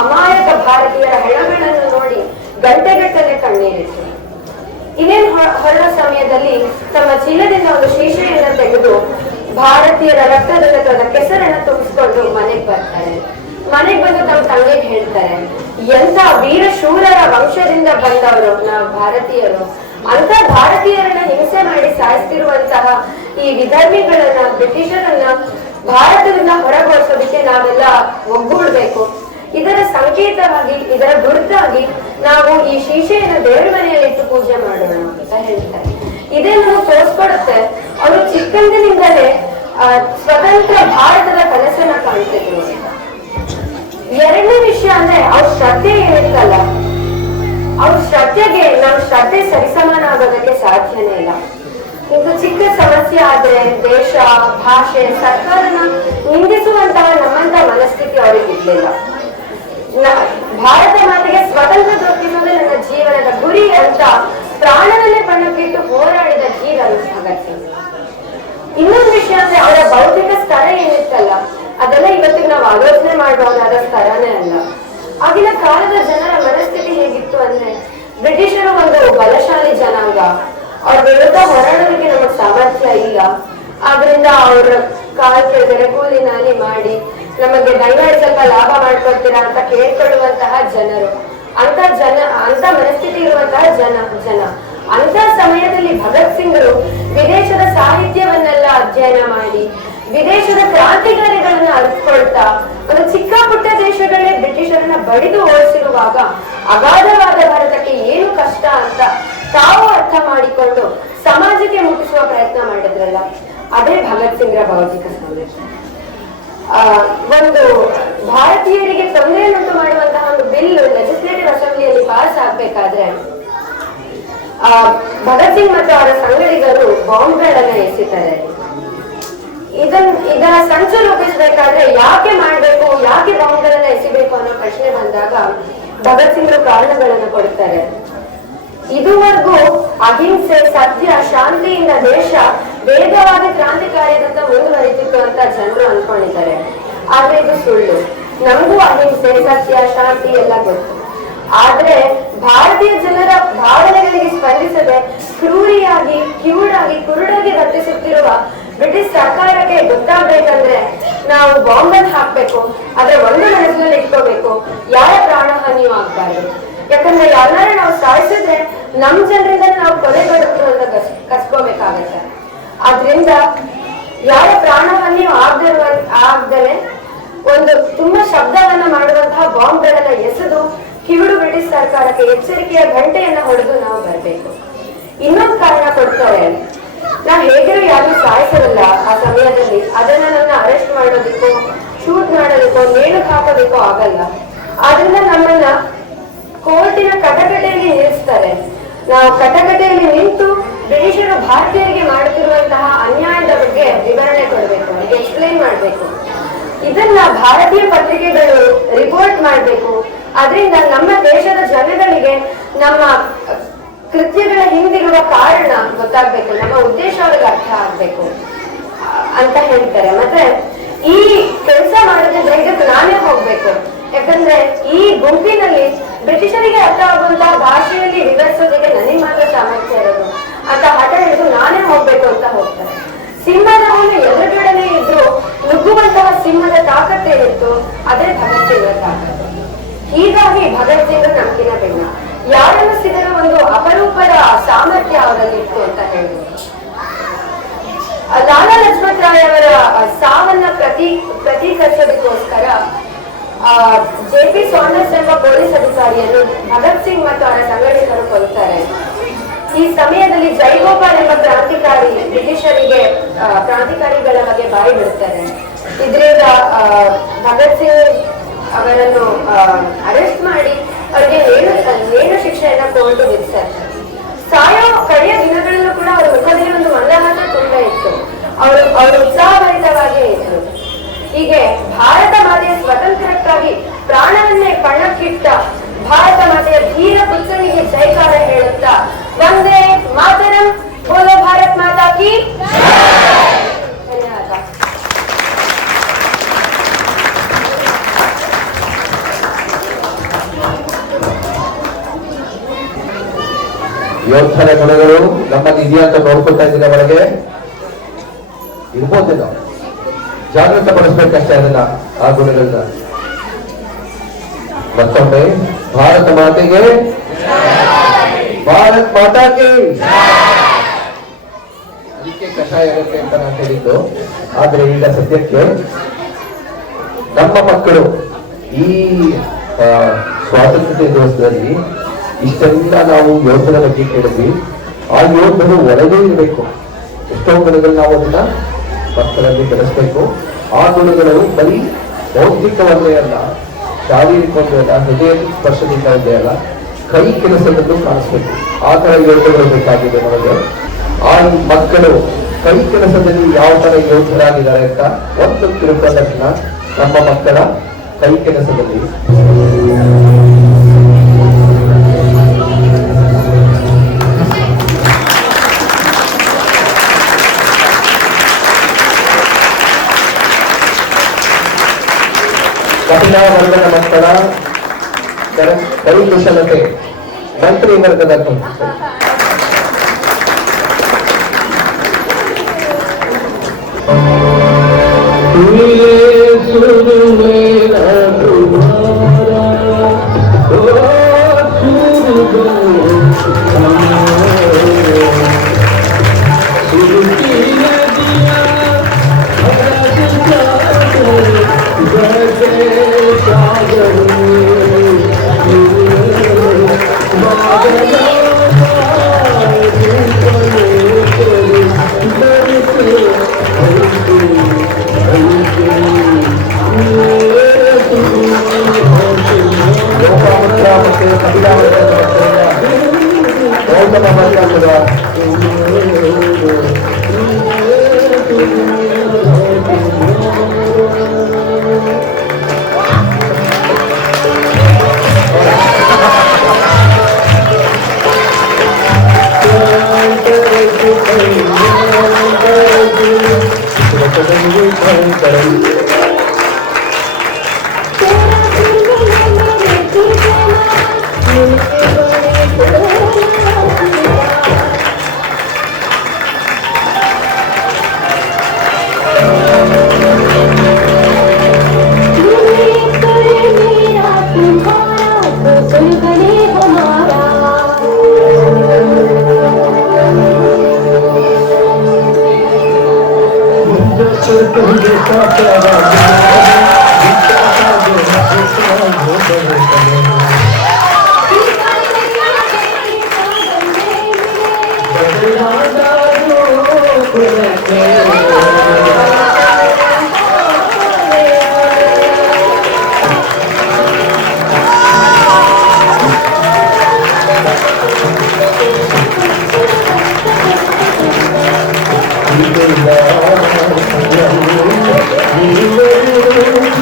ಅಮಾಯಕ ಭಾರತೀಯರ ಹೆಣಗಳನ್ನು ನೋಡಿ ಗಂಟೆಗಟ್ಟಲೆ ಕಣ್ಣೀರಿಟ್ಟರು. ಇನ್ನೇನು ಹೊರಡ ಸಮಯದಲ್ಲಿ ತಮ್ಮ ಚೀಲದಿಂದ ಒಂದು ಶೀಶೆಯನ್ನು ತೆಗೆದು ಭಾರತೀಯರ ರಕ್ತದ ಕೆಸರನ್ನು ತುಂಬಿಸಿಕೊಂಡು ಮನೆಗೆ ಬರ್ತಾರೆ. ಮನೆಗೆ ಬಂದು ತಮ್ಮ ತಂದೆಗೆ ಹೇಳ್ತಾರೆ, ಎಂತ ವೀರ ಶೂರರ ವಂಶದಿಂದ ಬಂದವರು ನಾವು ಭಾರತೀಯರು, ಅಂತ ಭಾರತೀಯರನ್ನ ಹಿಂಸೆ ಮಾಡಿ ಸಾಯಿಸ್ತಿರುವಂತಹ ಈ ವಿಧರ್ಮಿಗಳನ್ನ, ಬ್ರಿಟಿಷರನ್ನ ಭಾರತದಿಂದ ಹೊರಗೋಡಿಸೋದಕ್ಕೆ ನಾವೆಲ್ಲ ಒಗ್ಗೂಡ್ಬೇಕು. ಇದರ ಸಂಕೇತವಾಗಿ, ಇದರ ಗುರುತಾಗಿ ನಾವು ಈ ಶೀಶೆಯನ್ನು ದೇವರ ಮನೆಯಲ್ಲಿ ಇಟ್ಟು ಪೂಜೆ ಮಾಡೋಣ ಅಂತ ಹೇಳ್ತಾರೆ. ಇದೇ ನಮಗೆ ತೋರಿಸ್ಕೊಡುತ್ತೆ ಅವರು ಚಿಕ್ಕಂದಿನಿಂದಲೇ ಸ್ವತಂತ್ರ ಭಾರತದ ಕನಸನ್ನ ಕಾಣ್ತಿದ್ರು. ಎರಡನೇ ವಿಷಯ ಅಂದ್ರೆ ಅವ್ರ ಶ್ರದ್ಧೆ ಏನಿತ್ತಲ್ಲ, ಅವ್ರ ಶ್ರದ್ಧೆಗೆ ನಮ್ಮ ಶ್ರದ್ಧೆ ಸರಿಸಮಾನ ಆಗೋದಕ್ಕೆ ಸಾಧ್ಯನೇ ಇಲ್ಲ. ಇದು ಚಿಕ್ಕ ಸಮಸ್ಯೆ ಆದ್ರೆ ದೇಶ, ಭಾಷೆ, ಸರ್ಕಾರನ ನಿಂದಿಸುವಂತಹ ನಮ್ಮಂತ ಮನಸ್ಥಿತಿ ಅವ್ರಿಗೆ ಇರ್ಲಿಲ್ಲ. ಭಾರತ ಮಾತೆಗೆ ಸ್ವತಂತ್ರ ದೊರಕಿಸೋದೇ ನನ್ನ ಜೀವನದ ಗುರಿ ಅಂತ ಪ್ರಾಣದಲ್ಲೇ ಪಣಕ್ಕಿಟ್ಟು ಹೋರಾಡಿದ ಜೀವನ ಭಗತ್ ಸಿಂಗ್. ಇನ್ನೊಂದು ವಿಷಯ ಅಂದ್ರೆ ಅವರ ಬೌದ್ಧಿಕ ಸ್ತರ ಏನಿತ್ತಲ್ಲ, ಅದೆಲ್ಲ ಇವತ್ತಿಗೆ ನಾವು ಆಲೋಚನೆ ಮಾಡಬಹುದಾದ ಸ್ತರನೇ ಅಲ್ಲ. ಆಗಿನ ಕಾಲದ ಜನರ ಮನಸ್ಥಿತಿ ಹೇಗಿತ್ತು ಅಂದ್ರೆ, ಬ್ರಿಟಿಷರು ಒಂದು ಬಲಶಾಲಿ ಜನಾಂಗ, ಅವ್ರ ವಿರುದ್ಧ ಹೋರಾಡೋದಕ್ಕೆ ನಮಗ್ ಸಾಮರ್ಥ್ಯ ಇಲ್ಲ, ಆದ್ರಿಂದ ಅವ್ರ ಕಾಲ್ ಕೆಳಗಡೆ ಕೂಲಿ ನಾಲಿ ಮಾಡಿ ನಮಗೆ ದಯಮಾಡಿ ಸ್ವಲ್ಪ ಲಾಭ ಮಾಡ್ಕೊಳ್ತೀರಾ ಅಂತ ಕೇಳ್ಕೊಳ್ಳುವಂತಹ ಜನರು, ಅಂತ ಮನಸ್ಥಿತಿ ಇರುವಂತಹ ಜನ ಅಂತ ಸಮಯದಲ್ಲಿ ಭಗತ್ ಸಿಂಗರು ವಿದೇಶದ ಸಾಹಿತ್ಯವನ್ನೆಲ್ಲ ಅಧ್ಯಯನ ಮಾಡಿ ವಿದೇಶದ ಕ್ರಾಂತಿಕಾರಿಗಳನ್ನ ಅರ್ಥಕೊಳ್ತಾ ಒಂದು ಚಿಕ್ಕ ಪುಟ್ಟ ದೇಶಗಳೇ ಬ್ರಿಟಿಷರನ್ನ ಬಡಿದು ಓಡಿಸಿರುವಾಗ ಅಗಾಧವಾದ ಭಾರತಕ್ಕೆ ಏನು ಕಷ್ಟ ಅಂತ ತಾವು ಅರ್ಥ ಮಾಡಿಕೊಂಡು ಸಮಾಜಕ್ಕೆ ಮುಟ್ಟಿಸುವ ಪ್ರಯತ್ನ ಮಾಡಿದ್ರಲ್ಲ, ಅದೇ ಭಗತ್ ಸಿಂಗ್ರ ಬೌದ್ಧಿಕ ಸಂದೇಶ. ಒಂದು ಭಾರತೀಯರಿಗೆ ತೊಂದರೆಯನ್ನುಂಟು ಮಾಡುವಂತಹ ಒಂದು ಬಿಲ್ ಲೆಜಿಸ್ಲೇಟಿವ್ ಅಸೆಂಬ್ಲಿಯಲ್ಲಿ ಪಾಸ್ ಆಗ್ಬೇಕಾದ್ರೆ ಭಗತ್ ಸಿಂಗ್ ಮತ್ತು ಅವರ ಸಂಗಡಿಗರು ಬಾಂಬ್ಗಳನ್ನ ಎಸೆತಾರೆ. ಇದರ ಸಂಚು ರೂಪಿಸಬೇಕಾದ್ರೆ ಯಾಕೆ ಮಾಡ್ಬೇಕು, ಯಾಕೆ ಬಾಂಬ್ಗಳನ್ನ ಎಸಿಬೇಕು ಅನ್ನೋ ಪ್ರಶ್ನೆ ಬಂದಾಗ ಭಗತ್ ಸಿಂಗ್ ಕಾರಣಗಳನ್ನ ಕೊಡ್ತಾರೆ. ಇದುವರೆಗೂ ಅಹಿಂಸೆ, ಸತ್ಯ, ಶಾಂತಿಯಿಂದ ದೇಶ ವೇಗವಾಗಿ ಕ್ರಾಂತಿಕಾರ್ಯದಂತ ಮುಂದುವರಿತಿತ್ತು ಅಂತ ಜನರು ಅನ್ಕೊಂಡಿದ್ದಾರೆ. ಆದ್ರೆ ಇದು ಸುಳ್ಳು. ನಮಗೂ ಅಹಿಂಸೆ, ಸತ್ಯ, ಶಾಂತಿ ಎಲ್ಲ ಗೊತ್ತು. ಆದ್ರೆ ಭಾರತೀಯ ಜನರ ಭಾವನೆಗಳಿಗೆ ಸ್ಪಂದಿಸದೆ ಕ್ರೂರಿಯಾಗಿ, ಕಿವುಡಾಗಿ, ಕುರುಡಾಗಿ ವರ್ತಿಸುತ್ತಿರುವ ಬ್ರಿಟಿಷ್ ಸರ್ಕಾರಕ್ಕೆ ಗೊತ್ತಾಗ್ಬೇಕಂದ್ರೆ ನಾವು ಬಾಂಬನ್ನು ಹಾಕ್ಬೇಕು, ಆದ್ರೆ ಒಂದು ಮನಸ್ಸಿನಲ್ಲಿ ಇಟ್ಕೋಬೇಕು, ಯಾರ ಪ್ರಾಣ ಹಾನಿಯೂ ಆಗ್ಬಾರ್ದು. ಯಾಕಂದ್ರೆ ಯಾರನ್ನಾರು ನಾವು ಸಾಯಿಸಿದ್ರೆ ನಮ್ ಜನರಿಂದ ನಾವು ಕೊಲೆಗಡುಕು ಅಂತ ಕಸ್ಕೋಬೇಕಾಗತ್ತೆ. ಆದ್ರಿಂದ ಯಾರ ಪ್ರಾಣ ಹಾನಿಯೂ ಆಗ್ದಲೆ ಒಂದು ತುಂಬಾ ಶಬ್ದವನ್ನ ಮಾಡುವಂತಹ ಬಾಂಬ್ಗಳನ್ನ ಎಸೆದು ಕಿವಿಡು ಬ್ರಿಟಿಷ್ ಸರ್ಕಾರಕ್ಕೆ ಎಚ್ಚರಿಕೆಯ ಗಂಟೆಯನ್ನ ಹೊಡೆದು ನಾವು ಬರ್ಬೇಕು. ಇನ್ನೊಂದು ಕಾರಣ ಕೊಡ್ತಾರೆ, ನಾವ್ ಹೇಗಿರೋ ಯಾರು ಸಾಯಿಸಲ್ಲ ಆ ಸಮಯದಲ್ಲಿ, ಅದನ್ನ ನನ್ನ ಅರೆಸ್ಟ್ ಮಾಡೋದಿಕ್ಕೋ, ಶೂಟ್ ಮಾಡೋದಿಕ್ಕೋ, ನೇಣುಕ್ ಹಾಕೋದಿಕ್ಕೋ ಆಗಲ್ಲ. ಆದ್ರಿಂದ ನಮ್ಮನ್ನ ಕೋರ್ಟಿನ ಕಟಕಟೆಯಲ್ಲಿ ನಿಲ್ಲಿಸ್ತಾರೆ. ನಾವು ಕಟಕಟೆಯಲ್ಲಿ ನಿಂತು ಬ್ರಿಟಿಷರು ಭಾರತೀಯರಿಗೆ ಮಾಡುತ್ತಿರುವಂತಹ ಅನ್ಯಾಯದ ಬಗ್ಗೆ ವಿವರಣೆ ಕೊಡಬೇಕು, ಅವರಿಗೆ ಎಕ್ಸ್ಪ್ಲೈನ್ ಮಾಡ್ಬೇಕು. ಇದನ್ನ ಭಾರತೀಯ ಪತ್ರಿಕೆಗಳು ರಿಪೋರ್ಟ್ ಮಾಡ್ಬೇಕು. ಅದರಿಂದ ನಮ್ಮ ದೇಶದ ಜನಗಳಿಗೆ ನಮ್ಮ ಕೃತ್ಯಗಳ ಹಿಂದಿರುವ ಕಾರಣ ಗೊತ್ತಾಗ್ಬೇಕು, ನಮ್ಮ ಉದ್ದೇಶ ಅವ್ರಿಗೆ ಅರ್ಥ ಆಗ್ಬೇಕು ಅಂತ ಹೇಳ್ತಾರೆ. ಮತ್ತೆ ಈ ಕೆಲಸ ಮಾಡೋದ್ರಿಂದ ಇದಕ್ಕೆ ನಾನೇ ಹೋಗ್ಬೇಕು, ಯಾಕಂದ್ರೆ ಈ ಗುಂಪಿನಲ್ಲಿ ಬ್ರಿಟಿಷರಿಗೆ ಅರ್ಥ ಆಗುವಂತಹ ಭಾಷೆಯಲ್ಲಿ ವಿವರಿಸೋದಕ್ಕೆ ನನಗೆ ಮಾತ್ರ ಸಾಮರ್ಥ್ಯ ಇರೋದು ಅಂತ ಹಠ ಹಿಡಿದು ನಾನೇ ಹೋಗ್ಬೇಕು ಅಂತ ಹೋಗ್ತಾರೆ. ಸಿಂಹದ ಅವನು ಎದುರುಗಡೆನೆ ಇದ್ರು ನುಗ್ಗುವಂತಹ ಸಿಂಹದ ತಾಕತ್ತೇನಿತ್ತು ಅದೇ ಭಗತ್ ಸಿಂಗ್ರ ತಾಕತ್ತು. ಹೀಗಾಗಿ ಭಗತ್ ಸಿಂಗ್ ನಮ್ಗಿನ ಭಿನ್ನ. ಯಾರನ್ನು ಸಿಗದ ಒಂದು ಅಪರೂಪದ ಸಾಮರ್ಥ್ಯ ಅವರಲ್ಲಿ ಇತ್ತು ಅಂತ ಹೇಳಿದ್ರು. ಲಾಲಾ ಲಜಪತ್ ರಾಯ್ ಅವರ ಸಾವನ್ನ ಪ್ರತೀಕರಿಸೋದಕ್ಕೋಸ್ಕರ JP ಸಾಂಡರ್ಸ್ ಎಂಬ ಪೊಲೀಸ್ ಅಧಿಕಾರಿಯನ್ನು ಭಗತ್ ಸಿಂಗ್ ಮತ್ತು ಅವರ ಸಂಘಟಕರು ಕೊಲ್ತಾರೆ. ಈ ಸಮಯದಲ್ಲಿ ಜೈಗೋಪಾಲ್ ಎಂಬ ಕ್ರಾಂತಿಕಾರಿ ಬ್ರಿಟಿಷರಿಗೆ ಕ್ರಾಂತಿಕಾರಿಗಳ ಬಗ್ಗೆ ಬಾಯಿ ಬಿಡುತ್ತಾರೆ. ಇದರಿಂದ ಭಗತ್ ಸಿಂಗ್ ಅವರನ್ನು ಅರೆಸ್ಟ್ ಮಾಡಿ ಅವರಿಗೆ ನೇಣು ಶಿಕ್ಷೆಯನ್ನ ಕೋರ್ಟ್ ವಿಧಿಸ್ತಾರೆ. ಸಾಯೋ ಕಡೆಯ ದಿನಗಳಲ್ಲೂ ಕೂಡ ಅವರ ಮುಖದಲ್ಲಿ ಒಂದು ಮಂದಹಾಸ ತುಂಬ ಇತ್ತು. ಅವರು ಉತ್ಸಾಹಭರಿತವಾಗಿಯೇ ಇದ್ರು. ಹೀಗೆ ಭಾರತ ಮಾತೆಯ ಸ್ವಾತಂತ್ರ್ಯಕ್ಕಾಗಿ ಪ್ರಾಣವನ್ನೇ ಪಣಕ್ಕಿಟ್ಟ ಭಾರತ ಮಾತೆಯ ಧೀರ ಪುತ್ರನಿಗೆ ಜೈಕಾರ ಹೇಳುತ್ತಾ ವಂದೇ ಮಾತರಂ, ಬೋಲೋ ಭಾರತ್ ಮಾತಾ ಕಿ ಧನ್ಯವಾದ. ಯೋಧರ ಗುಣಗಳು ನಮ್ಮಲ್ಲಿ ಇದೆಯಾ ಅಂತ ನೋಡ್ಕೊಳ್ತಾ ಇದ್ದೀರ ಒಳಗೆ ಇರ್ಬೋದಿಲ್ಲ. ಜಾಗೃತ ಪಡಿಸ್ಬೇಕಷ್ಟೇ ಅದನ್ನ, ಆ ಗುಣಗಳನ್ನ. ಮತ್ತೊಮ್ಮೆ ಭಾರತ ಮಾತೆಗೆ, ಭಾರತ್ ಮಾತಾಗೆ. ಅದಕ್ಕೆ ಕಷಾಯ ಇರುತ್ತೆ ಅಂತ ನಾನು ಹೇಳಿದ್ದು. ಆದ್ರೆ ಈಗ ಸದ್ಯಕ್ಕೆ ನಮ್ಮ ಮಕ್ಕಳು ಈ ಸ್ವಾತಂತ್ರ್ಯ ದಿವಸದಲ್ಲಿ ಇಷ್ಟೆಲ್ಲ ನಾವು ಯೋಧರ ಬಗ್ಗೆ ಕೇಳಿದ್ವಿ. ಆ ಯೋಧರು ಒಳಗೆ ಇರಬೇಕು. ಎಷ್ಟೋ ಗುಣಗಳು ನಾವು ಅದನ್ನ ಮಕ್ಕಳಲ್ಲಿ ಬೆಳೆಸ್ಬೇಕು. ಆ ಗುಣಗಳು ಬರೀ ಬೌದ್ಧಿಕವಲ್ಲೇ ಅಲ್ಲ, ಶಾರೀರಿಕವಲ್ಲೇ ಅಲ್ಲ, ಹೃದಯ ಸ್ಪರ್ಶದಿಂದ ಒಂದೇ ಅಲ್ಲ, ಕೈ ಕೆಲಸದಲ್ಲೂ ಕಾಣಿಸ್ಬೇಕು. ಆ ತರ ಯೋಧಗಳು ಬೇಕಾಗಿದೆ ನಮಗೆ. ಆ ಮಕ್ಕಳು ಕೈ ಕೆಲಸದಲ್ಲಿ ಯಾವ ತರ ಯೋಧರಾಗಿದ್ದಾರೆ ಅಂತ ಒಂದು ತಿಳ್ಕೊಳ್ಳೋದನ್ನ ನಮ್ಮ ಮಕ್ಕಳ ಕೈ ಕೆಲಸದಲ್ಲಿ ಮಹಿಳಾ ವರ್ಗದ ಮಕ್ಕಳ ಕೈಕುಶಲತೆ ಮಂತ್ರಿ ವರ್ಗದ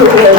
you.